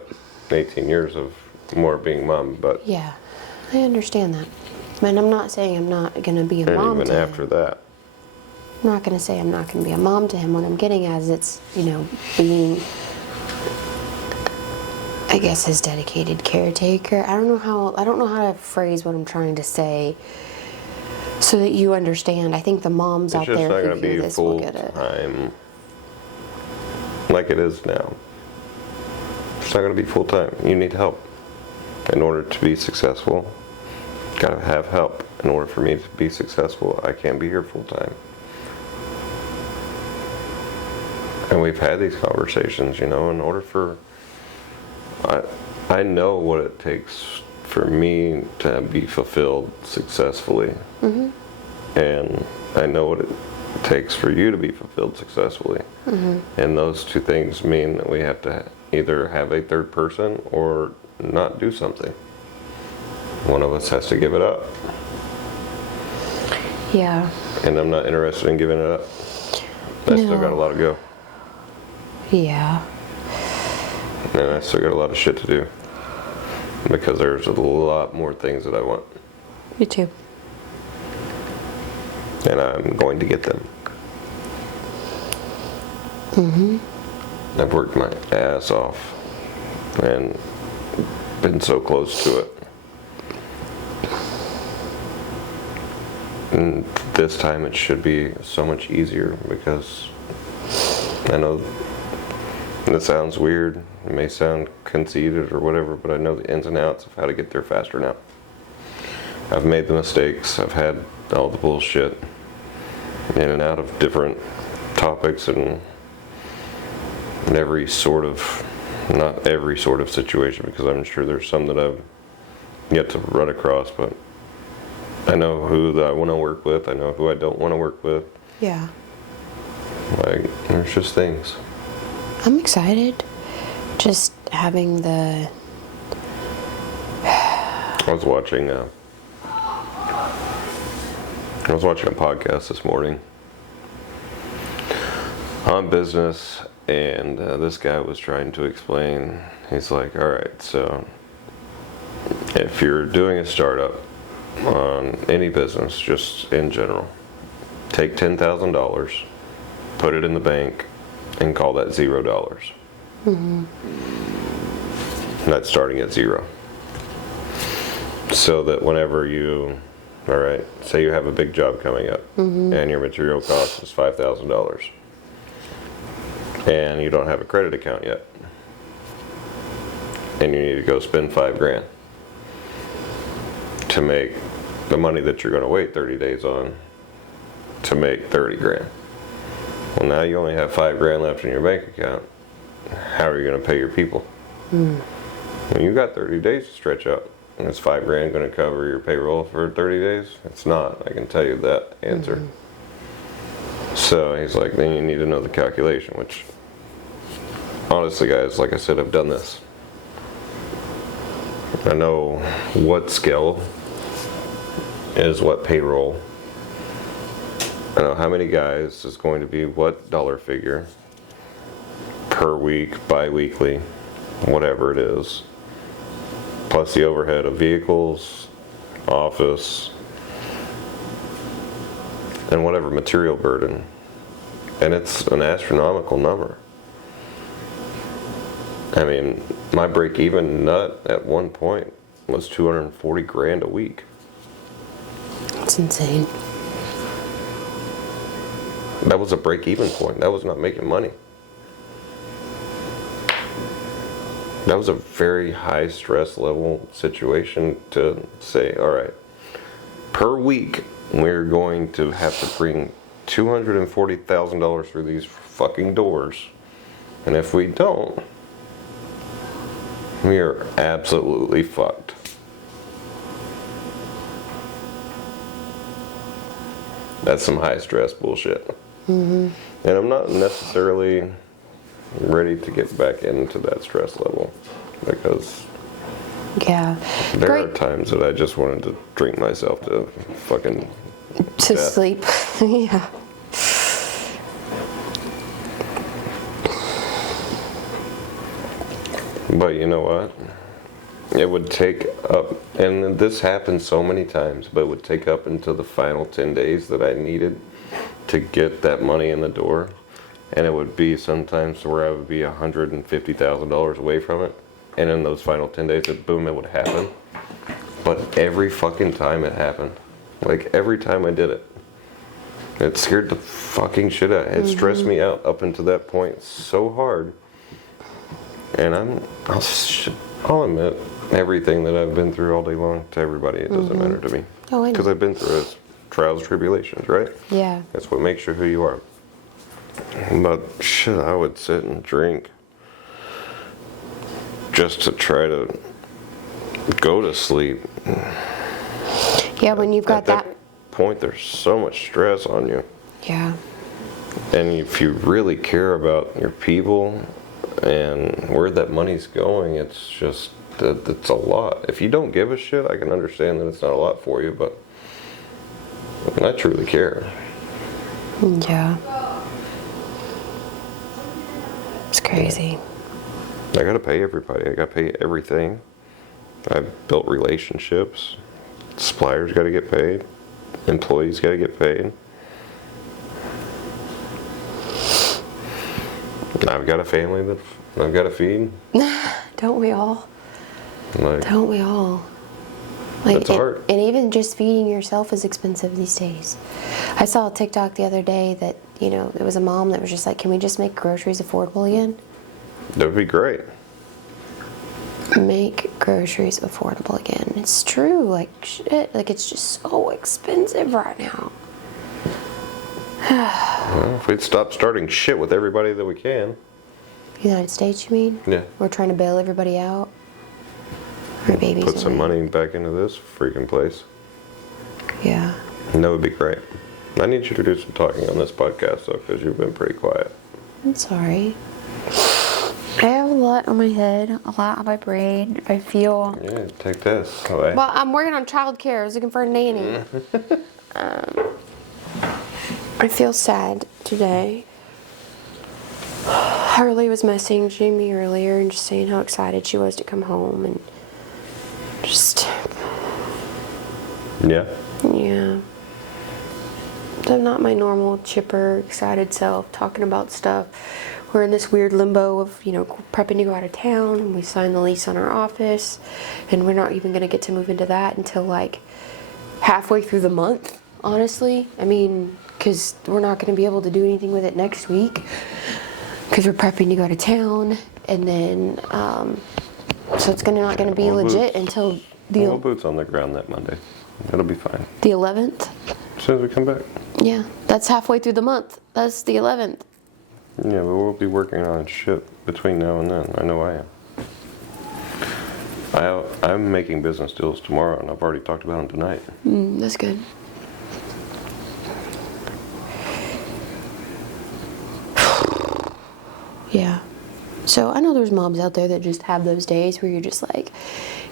18 years of more being mom, but. Yeah. I understand that. And I'm not saying I'm not going to be a mom even to after him. that. I'm not going to say I'm not going to be a mom to him. What I'm getting at is it's, you know, being, I guess, his dedicated caretaker. I don't know how to phrase what I'm trying to say so that you understand. I think the moms out there who hear this will get it. It's just not going to be full-time like it is now. It's not going to be full-time. You need help in order to be successful. Gotta have help. In order for me to be successful, I can't be here full time. And we've had these conversations, you know, in order for, I know what it takes for me to be fulfilled successfully. And I know what it takes for you to be fulfilled successfully. And those two things mean that we have to either have a third person or not do something. One of us has to give it up. Yeah. And I'm not interested in giving it up. I still got a lot to go. Yeah. And I still got a lot of shit to do. Because there's a lot more things that I want. Me too. And I'm going to get them. I've worked my ass off. And been so close to it. And this time it should be so much easier because I know this sounds weird, it may sound conceited or whatever, but I know the ins and outs of how to get there faster now. I've made the mistakes, I've had all the bullshit in and out of different topics and every sort of, not every sort of situation, because I'm sure there's some that I've yet to run across, but I know who that I want to work with. I know who I don't want to work with. Yeah. Like, there's just things. I'm excited. Just having the... I was watching a podcast this morning on business, and this guy was trying to explain. He's like, all right, so if you're doing a startup on any business, just in general, take $10,000, put it in the bank, and call that $0. That's starting at zero. So that whenever you, all right, say you have a big job coming up, and your material cost is $5,000, and you don't have a credit account yet, and you need to go spend $5,000 to make the money that you're going to wait 30 days on to make $30,000. Well, now you only have $5,000 left in your bank account. How are you going to pay your people? When you got 30 days to stretch out, and is $5,000 going to cover your payroll for 30 days? It's not. I can tell you that answer. So he's like, then you need to know the calculation, which honestly, guys, like I said, I've done this. I know what scale is what payroll. I know how many guys is going to be what dollar figure per week, bi-weekly, whatever it is. Plus the overhead of vehicles, office, and whatever material burden. And it's an astronomical number. I mean, my break-even nut at one point was $240,000 a week. It's insane. That was a break-even point. That was not making money. That was a very high stress level situation to say, all right, per week, we're going to have to bring $240,000 through these fucking doors. And if we don't, we are absolutely fucked. That's some high stress bullshit. Mm-hmm. And I'm not necessarily ready to get back into that stress level because there are times that I just wanted to drink myself to fucking to death. Sleep. Yeah. But you know what? It would take up, and this happened so many times, but it would take up until the final 10 days that I needed to get that money in the door. And it would be sometimes where I would be $150,000 away from it. And in those final 10 days, boom, it would happen. But every fucking time it happened. Like every time I did it. It scared the fucking shit out. It stressed me out up until that point so hard. And I'll admit everything that I've been through all day long to everybody. It doesn't matter to me. Oh, I know. Because I've been through it. Trials, tribulations, right? Yeah. That's what makes you who you are. But shit, I would sit and drink just to try to go to sleep. Yeah, when you've got At that point, there's so much stress on you. Yeah. And if you really care about your people and where that money's going, it's just that it's a lot. If you don't give a shit, I can understand that it's not a lot for you, but I truly care. Yeah. It's crazy. I gotta pay everybody. I gotta pay everything. I've built relationships. Suppliers gotta get paid. Employees gotta get paid. I've got a family that I've gotta feed. Don't we all? Like, Don't we all? Like, that's hard. And even just feeding yourself is expensive these days. I saw a TikTok the other day that, it was a mom that was just like, can we just make groceries affordable again? That would be great. Make groceries affordable again. It's true. Like, shit. Like, it's just so expensive right now. Well, if we'd stop starting shit with everybody that we can. United States, you mean? Yeah. We're trying to bail everybody out. Our babies. Put some money back into this freaking place. Yeah. And that would be great. I need you to do some talking on this podcast, though, because you've been pretty quiet. I'm sorry. I have a lot on my head, a lot on my brain. I feel... Yeah, take this away. Well, I'm working on childcare. I was looking for a nanny. I feel sad today. Harley was messaging me earlier and just saying how excited she was to come home and just... Yeah? Yeah. I'm not my normal chipper, excited self talking about stuff. We're in this weird limbo of, prepping to go out of town, and we signed the lease on our office, and we're not even going to get to move into that until like halfway through the month, honestly. I mean, because we're not going to be able to do anything with it next week because we're prepping to go to town, and then so it's not going to be legit until No boots on the ground that Monday. It'll be fine. the 11th. As soon as we come back. Yeah, that's halfway through the month. That's the 11th. Yeah, but we'll be working on shit between now and then. I know I am. I'm making business deals tomorrow, and I've already talked about them tonight. That's good. Yeah. So I know there's moms out there that just have those days where you're just like,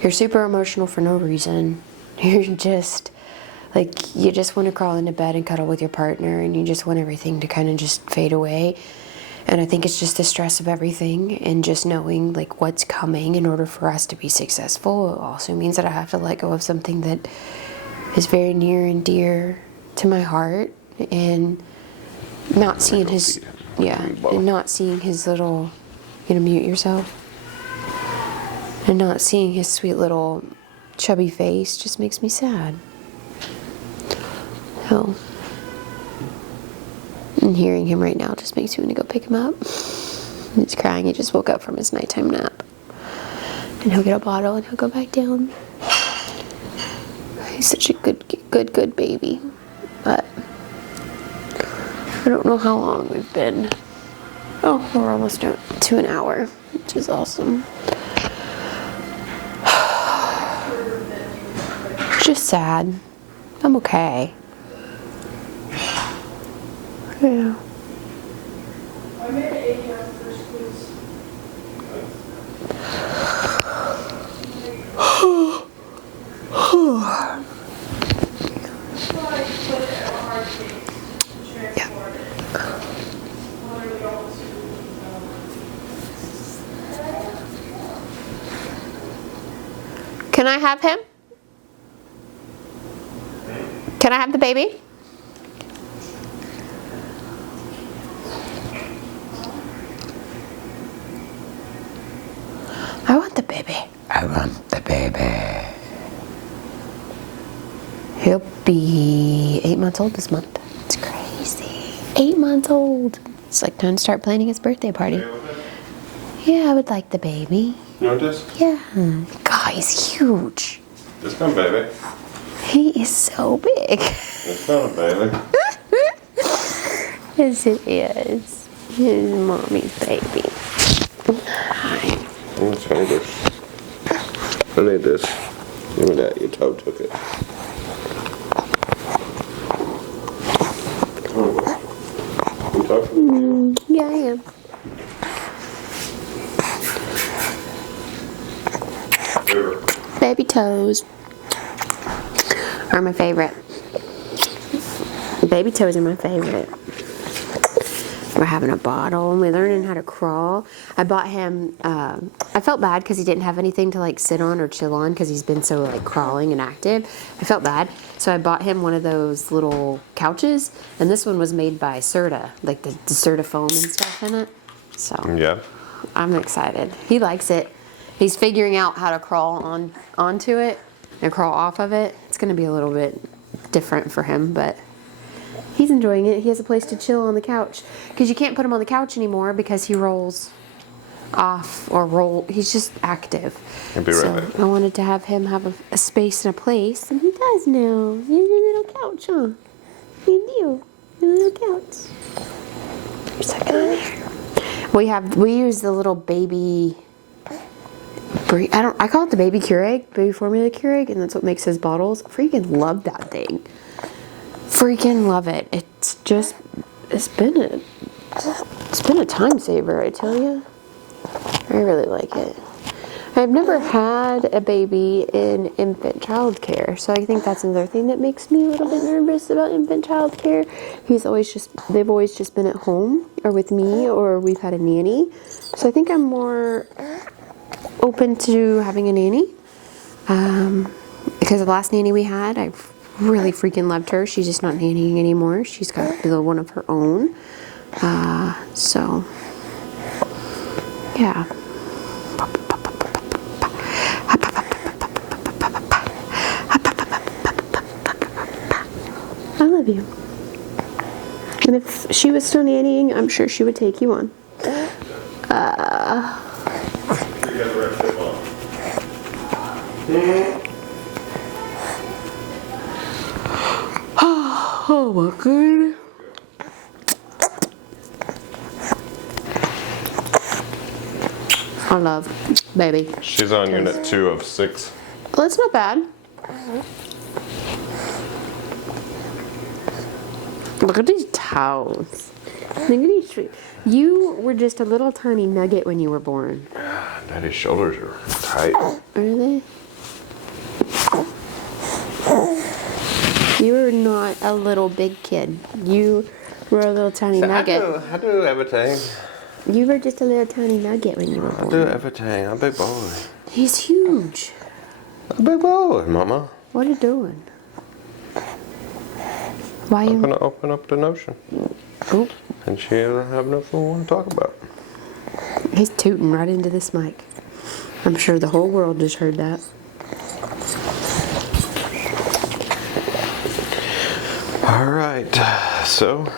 you're super emotional for no reason. You're just like, you just want to crawl into bed and cuddle with your partner, and you just want everything to kind of just fade away. And I think it's just the stress of everything, and just knowing like what's coming in order for us to be successful. It also means that I have to let go of something that is very near and dear to my heart, and not seeing his, and not seeing his little, mute yourself, and not seeing his sweet little chubby face just makes me sad. So, and hearing him right now just makes me want to go pick him up. He's crying. He just woke up from his nighttime nap. And he'll get a bottle and he'll go back down. He's such a good baby. But I don't know how long we've been. Oh, we're almost to an hour, which is awesome. Just sad. I'm okay. Yeah. I made an 8 first quiz. Can I have him? Can I have the baby? I want the baby. I want the baby. He'll be 8 months old this month. It's crazy. 8 months old. It's like time to start planning his birthday party. Yeah, I would like the baby. You want this? Yeah. God, he's huge. This one, baby. He is so big. It's not a baby. Yes, it is. Here's mommy's baby. Hi. I need this. I need this. Give me that. Your toe took it. You talking? Yeah, I am. Baby toes are my favorite. Baby toes are my favorite. We're having a bottle and we're learning how to crawl. I bought him, I felt bad because he didn't have anything to like sit on or chill on because he's been so like crawling and active. I felt bad. So I bought him one of those little couches, and this one was made by Serta, like the Serta foam and stuff in it. So Yeah. I'm excited. He likes it. He's figuring out how to crawl onto it and crawl off of it. It's going to be a little bit different for him, but he's enjoying it. He has a place to chill on the couch because you can't put him on the couch anymore because he rolls off or roll. He's just active. He'll be right back. I wanted to have him have a space and a place, and he does now. He has a little couch, huh? You do. A little couch. There's a second in here. We use the little baby. I call it the baby Keurig, baby formula Keurig, and that's what makes his bottles. I freaking love that thing. Freaking love it. It's been a time saver, I tell you. I really like it. I've never had a baby in infant child care, so I think that's another thing that makes me a little bit nervous about infant child care. They've always just been at home or with me, or we've had a nanny. So I think I'm more open to having a nanny. Because the last nanny we had, I really freaking loved her. She's just not nannying anymore. She's got one of her own. So yeah. I love you. And if she was still nannying, I'm sure she would take you on. Oh my god. I love baby. She's on unit 2 of 6. Well, that's not bad. Look at these toes. Look at these trees. You were just a little tiny nugget when you were born. Daddy's shoulders are tight. Are they? You were not a little big kid. You were a little tiny nugget. I do everything. You were just a little tiny nugget when you were I do born. everything. I'm a big boy. He's huge. I'm a big boy, Mama. What are you doing? Why I'm you? gonna open up the notion. Oh, And she'll have nothing we want to talk about. he's tooting right into this mic. I'm sure the whole world just heard that. All right, so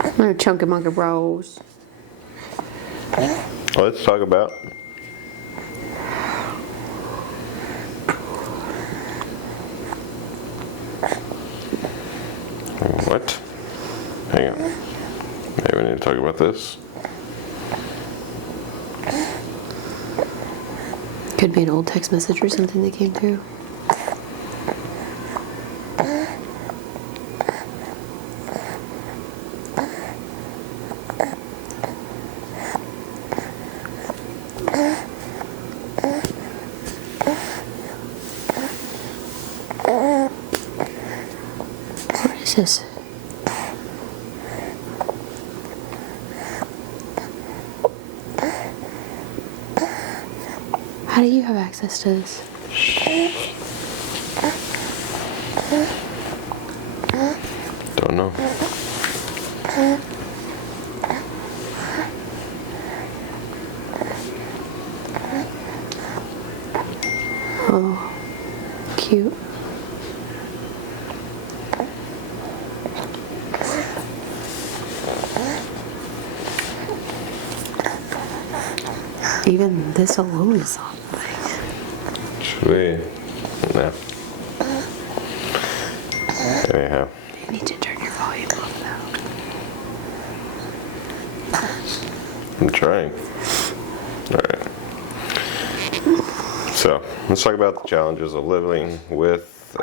I'm gonna chunk him like a rose. let's talk about what? Hang on. Maybe we need to talk about this. Could be an old text message or something that came through. What is this? How do you have access to this? Don't know. Oh, cute. Even this alone is something. Should we? No. Anyhow. You need to turn your volume up though. I'm trying. Alright. So, let's talk about the challenges of living with,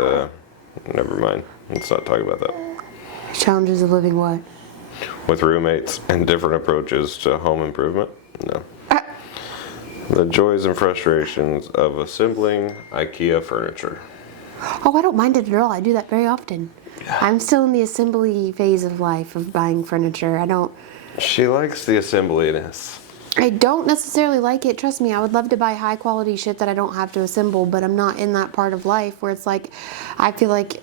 never mind. Let's not talk about that. Challenges of living what? With roommates and different approaches to home improvement? No. The joys and frustrations of assembling IKEA furniture. Oh, I don't mind it at all. I do that very often. I'm still in the assembly phase of life of buying furniture. She likes the assembliness. I don't necessarily like it. Trust me, I would love to buy high quality shit that I don't have to assemble, but I'm not in that part of life where it's like, I feel like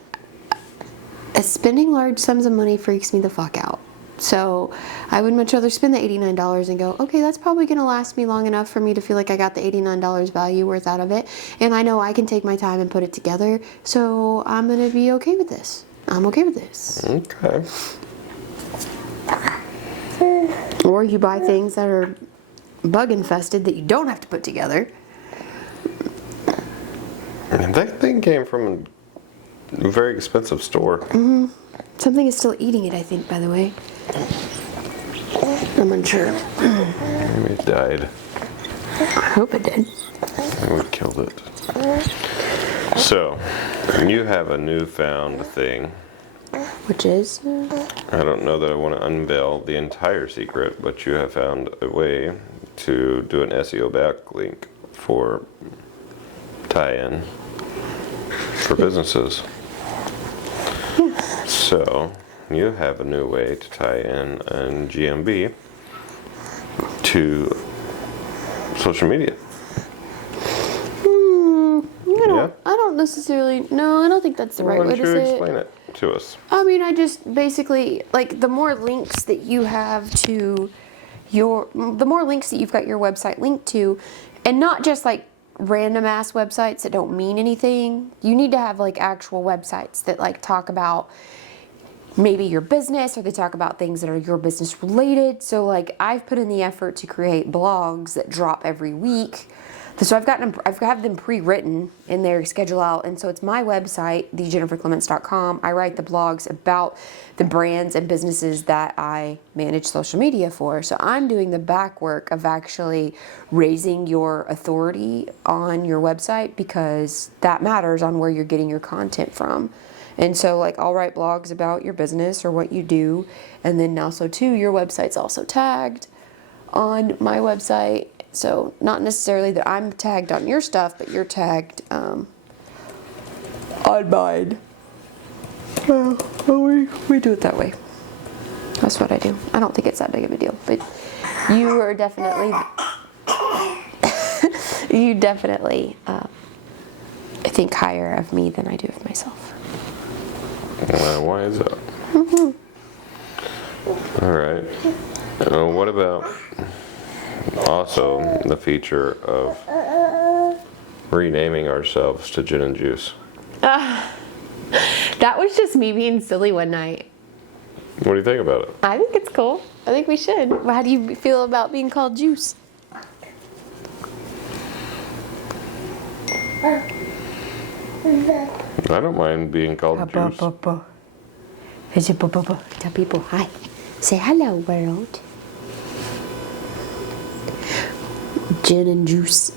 spending large sums of money freaks me the fuck out. So I would much rather spend the $89 and go, okay, that's probably going to last me long enough for me to feel like I got the $89 value worth out of it. And I know I can take my time and put it together. So I'm going to be okay with this. I'm okay with this. Okay. Or you buy things that are bug infested that you don't have to put together. And that thing came from a very expensive store. Mm-hmm. Something is still eating it, I think, by the way. I'm unsure. Maybe it died. I hope it did. And we killed it. So, you have a newfound thing. Which is? I don't know that I want to unveil the entire secret, but you have found a way to do an SEO backlink for tie-in for businesses. So, you have a new way to tie in GMB to social media. I don't necessarily, no, I don't think that's the right way to say it. Why don't you explain it to us? I mean, I just basically, like, the more links that you have to the more links that you've got your website linked to, and not just like random ass websites that don't mean anything. You need to have like actual websites that like talk about maybe your business, or they talk about things that are your business related. So like I've put in the effort to create blogs that drop every week. So I've have them pre-written in their schedule out, and so it's my website, thejenniferclements.com. I write the blogs about the brands and businesses that I manage social media for. So I'm doing the back work of actually raising your authority on your website, because that matters on where you're getting your content from. And so like I'll write blogs about your business or what you do, and then also too, your website's also tagged on my website. So not necessarily that I'm tagged on your stuff, but you're tagged on mine. Well, we do it that way. That's what I do. I don't think it's that big of a deal, but you are definitely, you definitely think higher of me than I do of myself. Why is that? All right. What about also the feature of renaming ourselves to Gin and Juice. That was just me being silly one night. What do you think about it? I think it's cool. I think we should. How do you feel about being called Juice? I don't mind being called Juice. Tell people hi. Say hello, world. Gin and Juice.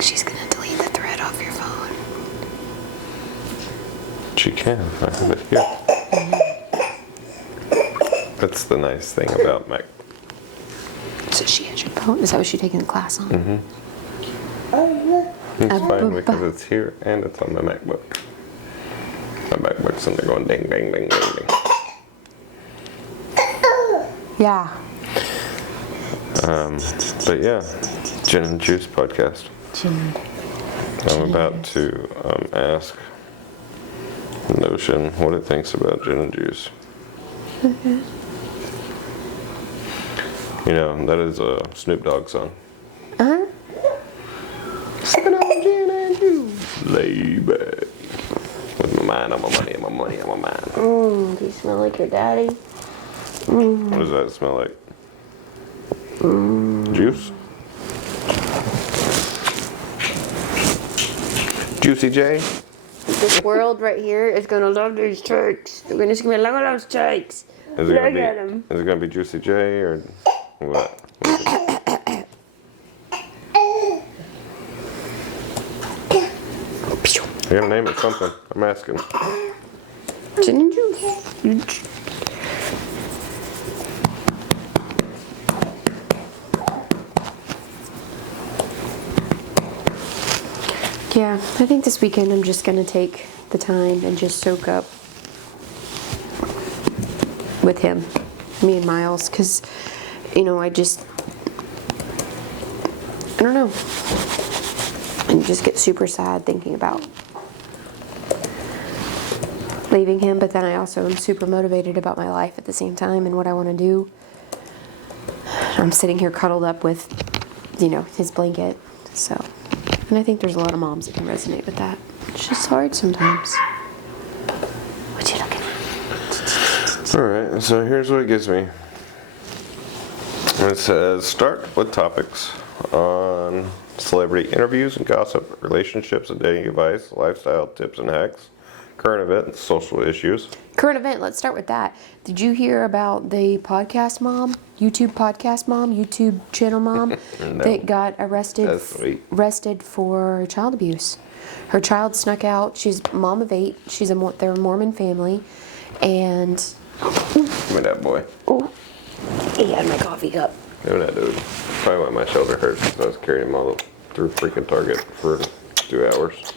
She's gonna delete the thread off your phone. She can. I have it here. That's the nice thing about Mac. So she has your phone? Is that what she's taking the class on? Mm-hmm. It's fine because it's here and it's on my MacBook. My MacBook's in there going ding, ding, ding, ding, ding. Yeah. But yeah, Gin and Juice podcast. I'm about to ask Notion what it thinks about Gin and Juice. Okay. You know, that is a Snoop Dogg song. Uh-huh. Sipping on gin and juice. Lay back. With my mind on my money and my money on my mind. Do you smell like your daddy? What does that smell like? Juice? Juicy J? This world right here is gonna love these cakes. They're gonna give me look at those cakes. Is it Look gonna at be? them. Is it gonna be Juicy J or what? You're gonna name it something. I'm asking. Gin and juice. Yeah, I think this weekend I'm just gonna take the time and just soak up with him, me and Miles, because, you know, I don't know. And just get super sad thinking about leaving him, but then I also am super motivated about my life at the same time and what I want to do. I'm sitting here cuddled up with, you know, his blanket, so. And I think there's a lot of moms that can resonate with that. It's just hard sometimes. What you looking at? Alright, so here's what it gives me. It says, start with topics on celebrity interviews and gossip, relationships and dating advice, lifestyle tips and hacks, current events, social issues. Current event, let's start with that. Did you hear about the podcast mom, YouTube channel mom, No. that got arrested That's sweet. for child abuse? Her child snuck out. She's a mom of 8. They're a Mormon family, and Give me that boy. oh, he had my coffee cup. Give me that dude. Probably why my shoulder hurts because I was carrying him all through freaking Target for 2 hours.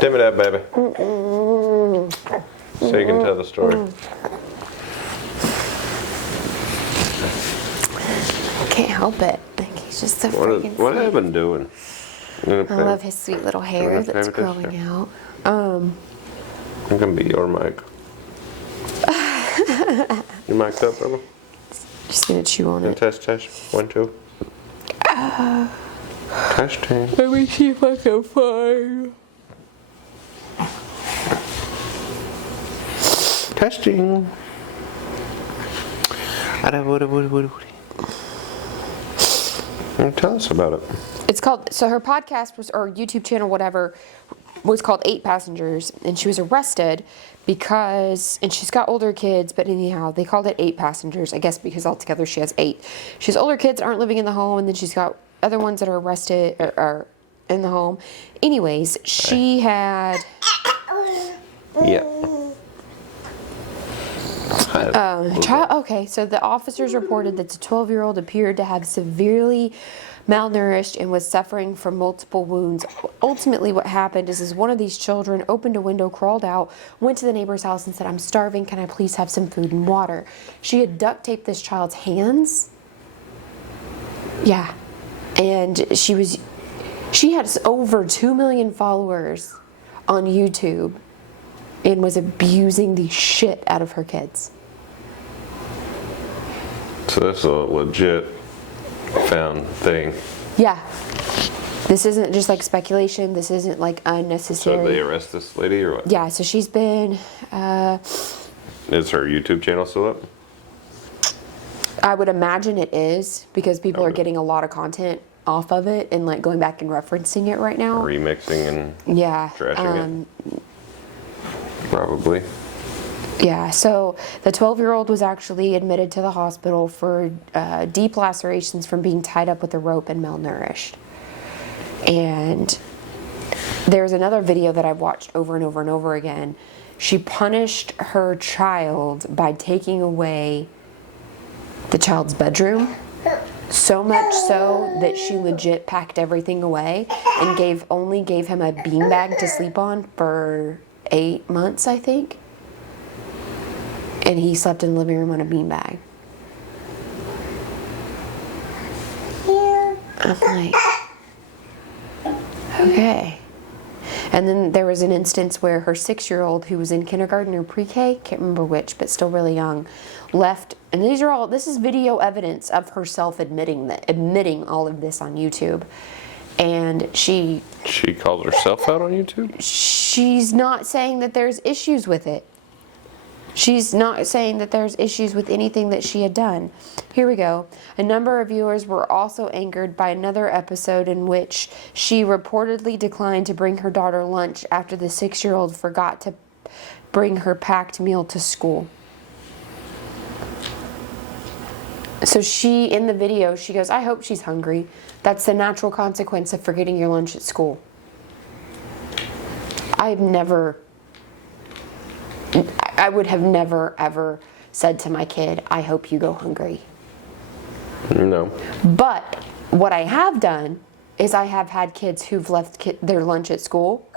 Give me that, baby. So you can tell the story. I can't help it. Like, he's just so freaking What have I sweet. been doing? I love his sweet little hair Wanna that's play with this? growing out. I'm gonna be your mic. You mic'd up, brother? Just gonna chew on it. Test. 1, 2. Testing. Let me see if I can find. Testing. Tell us about it. It's called, so her podcast was, or YouTube channel, whatever, was called 8 Passengers, and she was arrested because, and she's got older kids, but anyhow, they called it 8 Passengers, I guess because altogether she has 8. She has older kids that aren't living in the home, and then she's got other ones that are arrested, or are in the home. Anyways, she had... Yeah. Okay, so the officers reported that the 12-year-old appeared to have severely malnourished and was suffering from multiple wounds. Ultimately, what happened is one of these children opened a window, crawled out, went to the neighbor's house and said, "I'm starving, can I please have some food and water?" She had duct taped this child's hands. Yeah. And she had over 2 million followers on YouTube. and was abusing the shit out of her kids. So that's a legit found thing. Yeah. This isn't just like speculation. This isn't like unnecessary. So they arrest this lady or what? Yeah, so she's been, Is her YouTube channel still up? I would imagine it is, because people are getting a lot of content off of it and like going back and referencing it right now. Remixing and Yeah. trashing it? Probably. Yeah, so the 12-year-old was actually admitted to the hospital for deep lacerations from being tied up with a rope and malnourished. And there's another video that I've watched over and over and over again. She punished her child by taking away the child's bedroom, so much so that she legit packed everything away and only gave him a beanbag to sleep on for 8 months, I think. And he slept in the living room on a beanbag. I'm like, okay. And then there was an instance where her 6-year-old, who was in kindergarten or pre-K, can't remember which, but still really young, left. And this is video evidence of herself admitting all of this on YouTube. And she calls herself out on YouTube? She's not saying that there's issues with it. She's not saying that there's issues with anything that she had done. Here we go. A number of viewers were also angered by another episode in which she reportedly declined to bring her daughter lunch after the 6-year-old forgot to bring her packed meal to school. So in the video, she goes, I hope she's hungry. That's the natural consequence of forgetting your lunch at school. I would have never, ever said to my kid, I hope you go hungry. No. But what I have done is I have had kids who've left their lunch at school,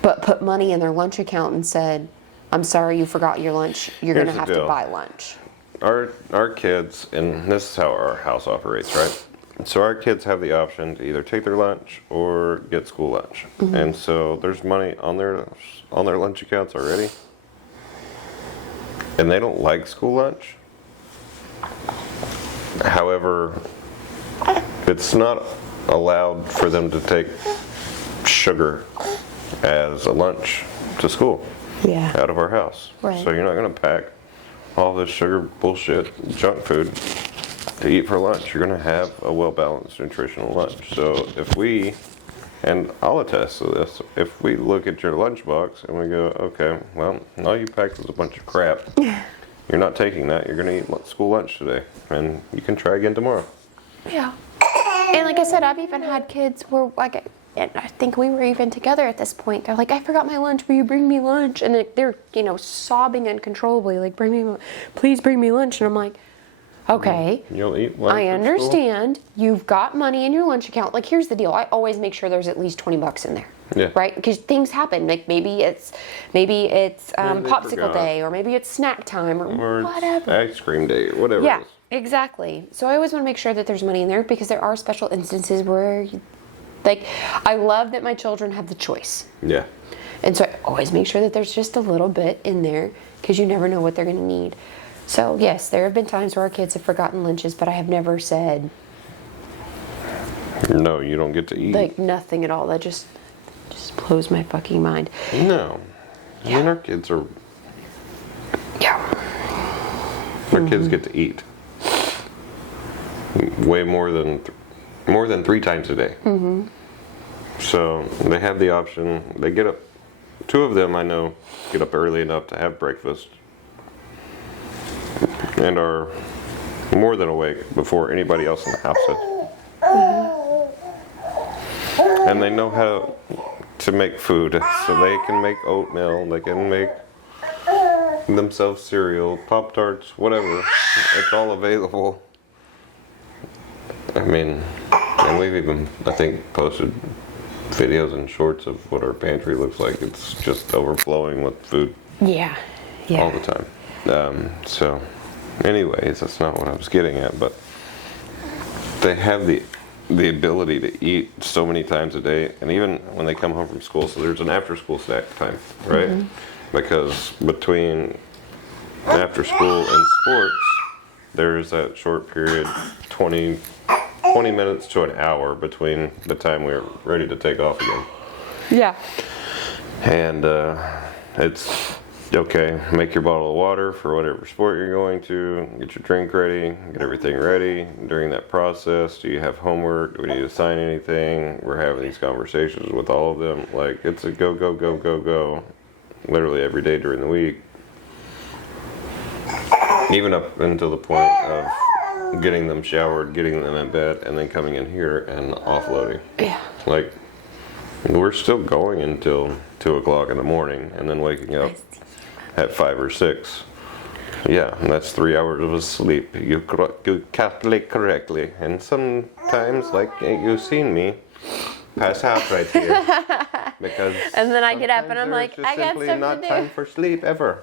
but put money in their lunch account and said, I'm sorry you forgot your lunch. You're going to have to buy lunch. Our kids, and this is how our house operates, right? So our kids have the option to either take their lunch or get school lunch. Mm-hmm. And so there's money on their lunch accounts already. And they don't like school lunch. However, it's not allowed for them to take sugar as a lunch to school. Yeah. Out of our house. Right. So you're not going to pack all this sugar bullshit, junk food to eat for lunch. You're going to have a well-balanced nutritional lunch. So if we, and I'll attest to this, if we look at your lunchbox and we go, okay, well, all you packed was a bunch of crap. You're not taking that. You're going to eat school lunch today. And you can try again tomorrow. Yeah. And like I said, I've even had kids where, like, and I think we were even together at this point. They're like, I forgot my lunch. Will you bring me lunch? And they're sobbing uncontrollably, like, please bring me lunch. And I'm like, okay. You'll eat lunch I at understand. You've got money in your lunch account. Like, here's the deal. I always make sure there's at least $20 in there. Yeah. Right? Because things happen. Like, maybe it's popsicle forgot. day, or maybe it's snack time, or whatever. Ice cream day, or whatever Yeah, it is. exactly. So I always want to make sure that there's money in there, because there are special instances where, I love that my children have the choice. Yeah. And so I always make sure that there's just a little bit in there, because you never know what they're going to need. So yes, there have been times where our kids have forgotten lunches, but I have never said, No, you don't get to eat. nothing at all. That just blows my fucking mind. No. I mean, our kids are... Yeah. Our kids get to eat. Way more than 3 times a day. Mm-hmm. So they have the option. They get up. 2 of them I know get up early enough to have breakfast, and are more than awake before anybody else in the house is. Mm-hmm. And they know how to make food, so they can make oatmeal. They can make themselves cereal, Pop-Tarts, whatever. It's all available. I mean, and we've even, I think, posted videos and shorts of what our pantry looks like. It's just overflowing with food. Yeah. All the time. So, anyways, that's not what I was getting at, but they have the the ability to eat so many times a day, and even when they come home from school, so there's an after school snack time, right? Because between after school and sports, there's that short period, 20 minutes to an hour between the time we're ready to take off again. Yeah. And it's okay, make your bottle of water for whatever sport you're going to, get your drink ready, get everything ready. During that process, do you have homework? Do we need to sign anything? We're having these conversations with all of them. Like, it's a go, go, go, go, go, literally every day during the week. Even up until the point of getting them showered, getting them in bed, and then coming in here and offloading. Yeah. Like, we're still going until 2 o'clock in the morning, and then waking up at 5 or 6. Yeah, and that's 3 hours of sleep. You calculate correctly. And sometimes, like you've seen me, pass out right here. Because And then I get up and I'm like, there's I got simply something not to time do. for sleep ever.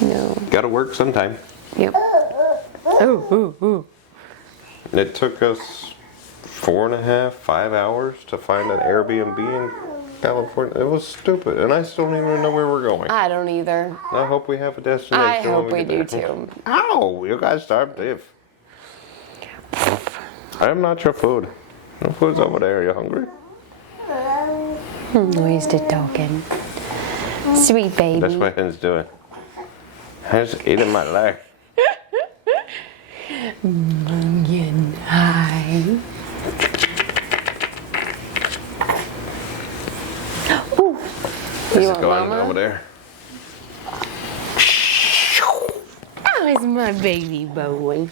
No. Gotta work sometime. Yep. It took us 4.5, 5 hours to find an Airbnb in California. It was stupid, and I still don't even know where we're going. I don't either. I hope we have a destination. I when hope we get do there. too. Ow! You guys start live. I am not your food. No food's over there. You hungry? Noise to token. Sweet baby. That's what Hen's doing. Hen's eating my leg. Hi. Ooh. Is You it want going mama? over there? Oh, it's my baby boy.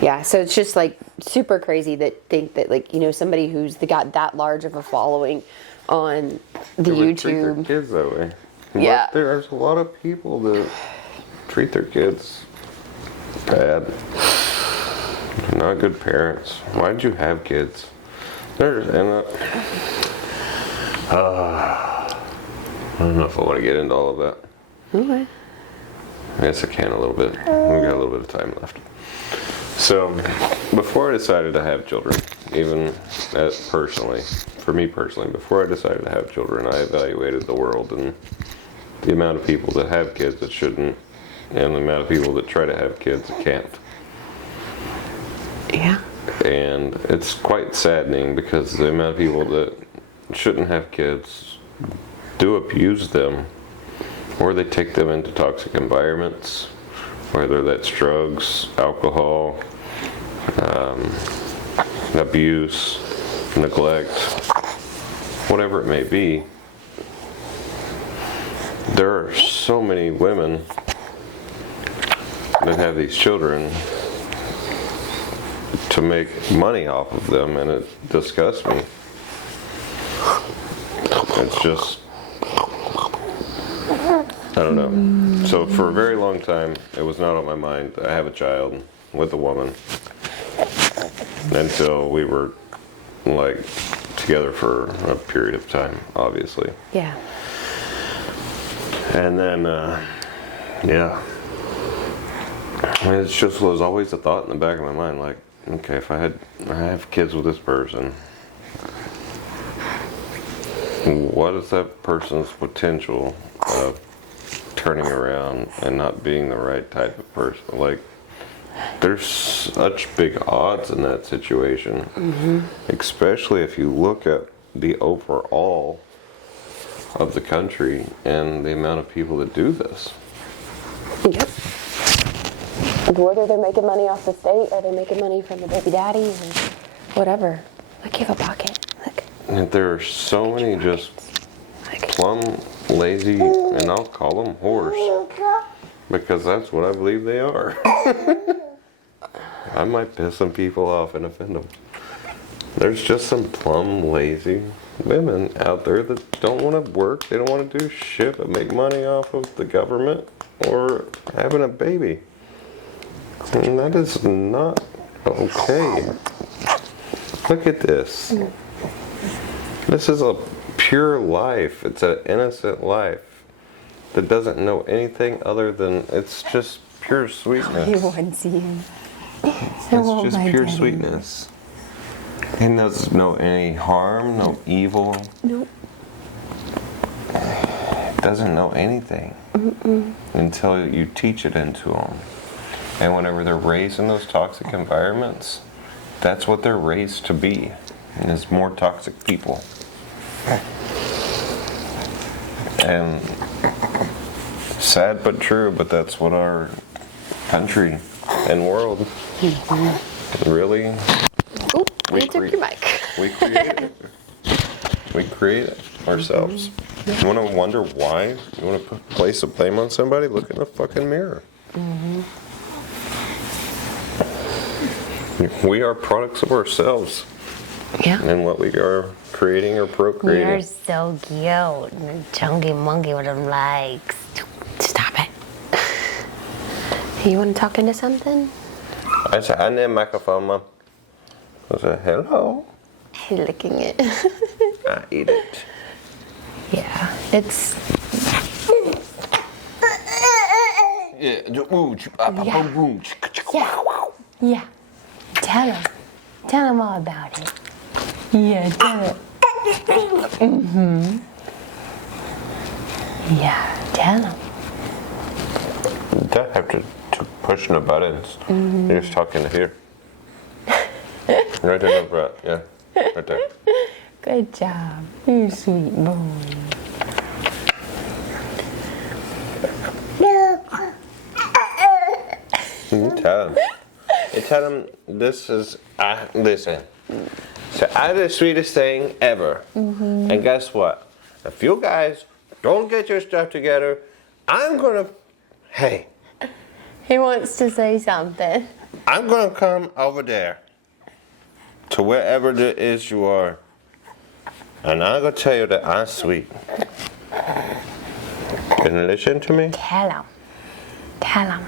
Yeah, so it's just like super crazy that think that, like, you know, somebody who's got that large of a following on the They would treat their YouTube. kids that way. Yeah. But there's a lot of people that treat their kids bad. They're not good parents. Why did you have kids? There's and I don't know if I want to get into all of that. Okay. I guess I can a little bit. We've got a little bit of time left. So, before I decided to have children, even personally, for me personally, before I decided to have children, I evaluated the world and the amount of people that have kids that shouldn't, and the amount of people that try to have kids that can't. Yeah. And it's quite saddening because the amount of people that shouldn't have kids do abuse them, or they take them into toxic environments, whether that's drugs, alcohol, abuse, neglect, whatever it may be. There are so many women that have these children to make money off of them, and it disgusts me. It's just, I don't know. So for a very long time, it was not on my mind. I have a child with a woman until we were like together for a period of time, obviously. Yeah. And then, yeah. It just was always a thought in the back of my mind, like, okay, if I have kids with this person, what is that person's potential of turning around and not being the right type of person? Like, there's such big odds in that situation, especially if you look at the overall of the country and the amount of people that do this. Yep. Whether they're making money off the state or they're making money from the baby daddy or whatever. Look, you have a pocket. Look. And there are so many just Look. plumb lazy, and I'll call them whores, because that's what I believe they are. I might piss some people off and offend them. There's just some plumb lazy women out there that don't want to work, they don't want to do shit but make money off of the government or having a baby. And that is not okay. Look at this. This is a pure life. It's an innocent life that doesn't know anything other than, it's just pure sweetness. You want to see him. It's just pure sweetness. It doesn't know any harm, no evil. Nope. It doesn't know anything until you teach it into them. And whenever they're raised in those toxic environments, that's what they're raised to be. And it's more toxic people. And sad but true, but that's what our country and world really. Oh, We you took your mic. We create it. We create it ourselves. You want to wonder why? You want to place a blame on somebody? Look in the fucking mirror. We are products of ourselves Yeah. and what we are creating or procreating. You're so cute. Chunky monkey with them legs. Stop it. You want to talk into something? I said, I need a microphone, Mom. I said, hello. He's licking it. I eat it. Yeah, it's. Yeah. Yeah. Tell him. Tell him all about it. Yeah, tell him. Yeah, tell him. You don't have to push the buttons. You're just talking to here. Right there, no, Brett. Yeah, right there. Good job. You sweet boy. You tell him. You tell him this is, listen. So I'm the sweetest thing ever. And guess what? If you guys don't get your stuff together, I'm gonna, hey, He wants to say something. I'm gonna come over there to wherever it is you are. And I'm gonna tell you that I'm sweet. Can you listen to me? Tell him. Tell him.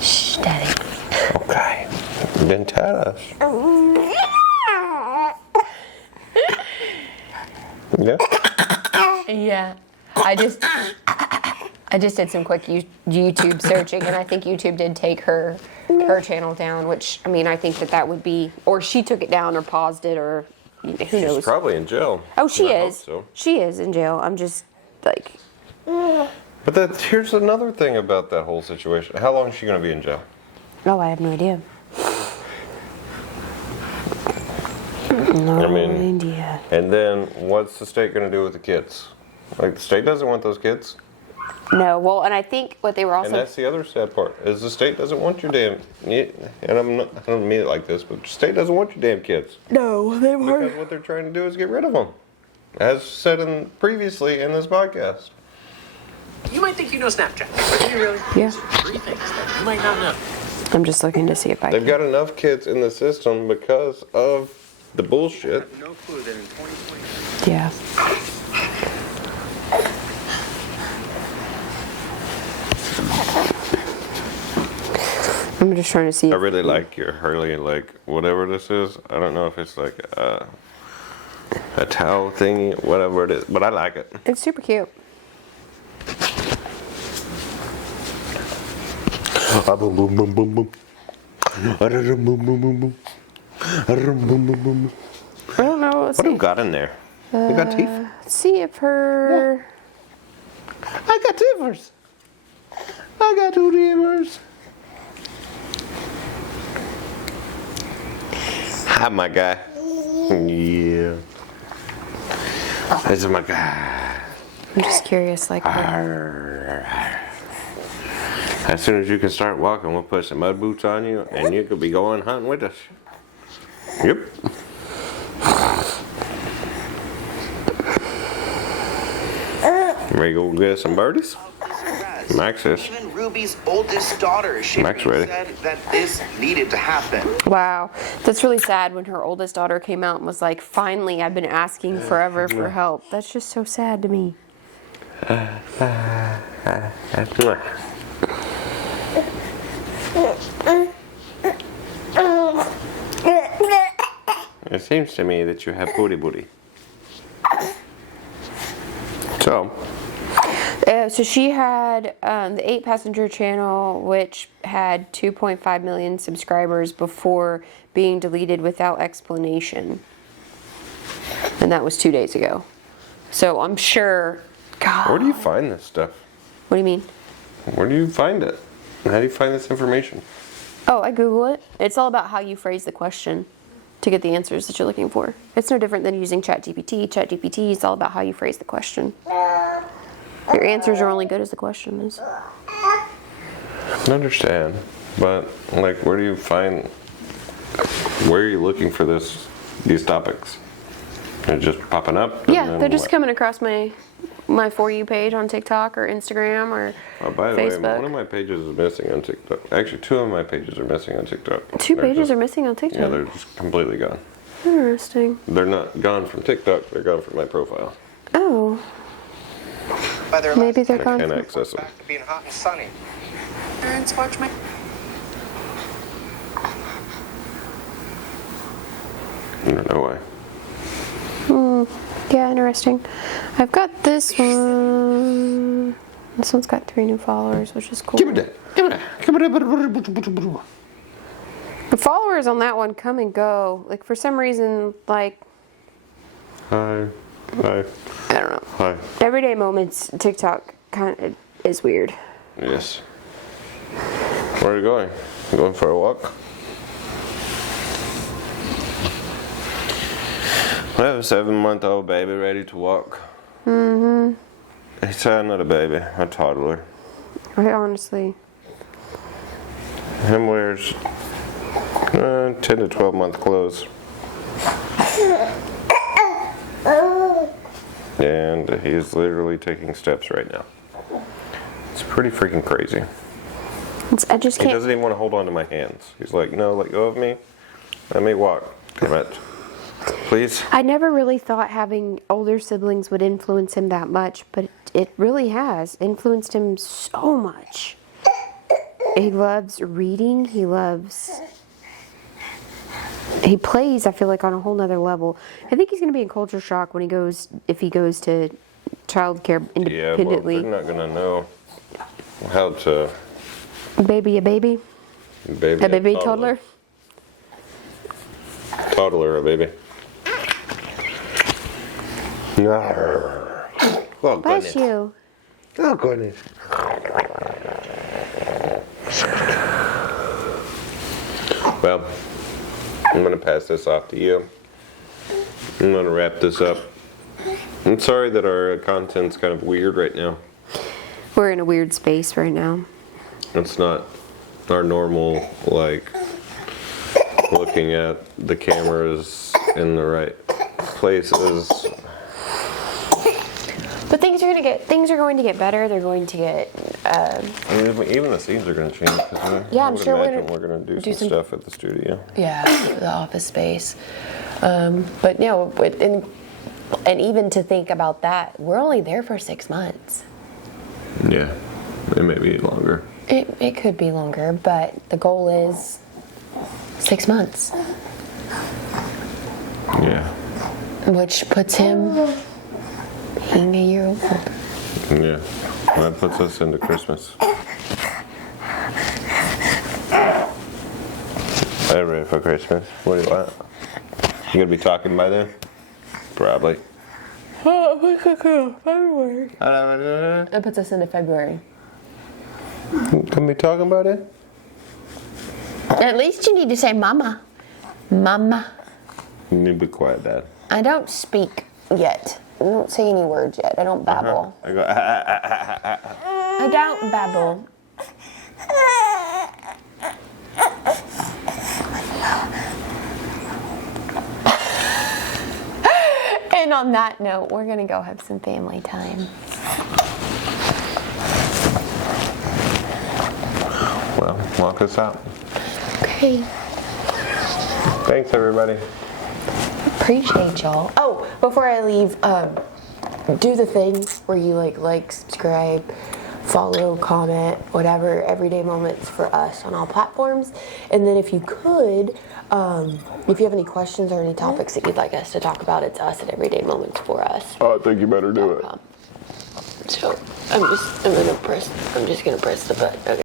Shh, Daddy. Okay. Then tell us. Yeah. Yeah. I just did some quick YouTube searching, and I think YouTube did take her channel down, which, I mean, I think that would be, or she took it down or paused it, or who knows. She's probably in jail. Oh, she I hope is. so. She is in jail. I'm just like, But here's another thing about that whole situation. How long is she going to be in jail? oh, I have no idea. I mean, idea. and then what's the state going to do with the kids? Like, the state doesn't want those kids. No, well, and I think what they were And also. that's the other sad part, is the state doesn't want your damn, and I don't mean it like this, but the state doesn't want your damn kids. No, they were. Because what they're trying to do is get rid of them. As said previously in this podcast. You might think you know Snapchat, but do you really? Yeah. Three things that you might not know. I'm just looking to see if I They've can. got enough kids in the system because of the bullshit. No clue that in 2020. Yeah. I'm just trying to see. I really like your Hurley, like whatever this is. I don't know if it's like a towel thingy, whatever it is, but I like it. It's super cute. Boom, boom, boom, boom, boom. Boom, boom, boom, boom. Boom, boom, boom. I don't know. Let's What do see. you got in there? You got teeth? Let's see if her. I got teethers. I got two teethers. Hi, my guy. Yeah. This is my guy. I'm just curious, like. As soon as you can start walking, we'll put some mud boots on you, and you could be going hunting with us. Yep. Ready to go get some birdies? Max is. Even Ruby's oldest daughter, Max Sherry, ready. said that this needed to happen. Wow, that's really sad when her oldest daughter came out and was like, finally, I've been asking forever for help. That's just so sad to me. It seems to me that you have booty booty. So, So she had the 8-passenger channel, which had 2.5 million subscribers before being deleted without explanation. And that was 2 days ago. So I'm sure, God. where do you find this stuff? What do you mean? Where do you find it? How do you find this information? Oh, I Google it. It's all about how you phrase the question to get the answers that you're looking for. It's no different than using ChatGPT. ChatGPT is all about how you phrase the question. Your answers are only good as the question is. I understand, but like, where are you looking for these topics? They're just popping up? Yeah, they're just coming across my For You page on TikTok or Instagram or Oh, by the way, Facebook. one of my pages is missing on TikTok. Actually, 2 of my pages are missing on TikTok. Two They're pages just- are missing on TikTok. Yeah, they're just completely gone. Interesting. They're not gone from TikTok, they're gone from my profile. Oh, Weather maybe they're I gone. can't from- access them. back to being hot and sunny. Parents watch my. I don't know why. Yeah, interesting. I've got this one. This one's got 3 new followers, which is cool. The followers on that one come and go. Like, for some reason, like, Hi. I don't know. Hi. Everyday moments, TikTok kind of is weird. Yes. Where are you going? You going for a walk? I have a 7-month-old baby ready to walk. Mm-hmm. He's not a baby, a toddler. I honestly. Him wears 10 to 12 month clothes. And he's literally taking steps right now. It's pretty freaking crazy. I just He can't. doesn't even want to hold on to my hands. He's like, no, let go of me. Let me walk. Damn it. Please. I never really thought having older siblings would influence him that much, but it really has influenced him so much. He loves reading. He plays, I feel like, on a whole nother level. I think he's going to be in culture shock when if he goes to childcare Yeah, well, independently. they're not going to know how to Baby a baby? baby A baby toddler? Toddler, a baby. Oh, Bless you. Oh, goodness. Well, I'm going to pass this off to you. I'm going to wrap this up. I'm sorry that our content's kind of weird right now. We're in a weird space right now. It's not our normal, like, looking at the cameras in the right places. But things are going to get better. They're going to get. Even the scenes are going to change. Yeah, I'm I would sure imagine we're going to do some stuff at the studio. Yeah, the office space. But no, and even to think about that, we're only there for 6 months. Yeah, it may be longer. It could be longer, but the goal is 6 months, Yeah. which puts him being a year old. Yeah. That puts us into Christmas. Are you ready for Christmas? What do you want? You gonna be talking by then? Probably. February. That puts us into February. Can we talking about it? At least you need to say mama. Mama. You need to be quiet, Dad. I don't speak yet. I don't say any words yet. I don't babble. I go, I don't babble. And on that note, we're gonna go have some family time. Well, walk us out. Okay. Thanks, everybody. Appreciate y'all. Oh, before I leave, do the thing where you like, subscribe, follow, comment, whatever, everyday moments for us on all platforms. And then if you could, if you have any questions or any topics that you'd like us to talk about, it's us at Everyday Moments for Us. Oh, I think you better do it. So I'm just gonna press the button. Okay.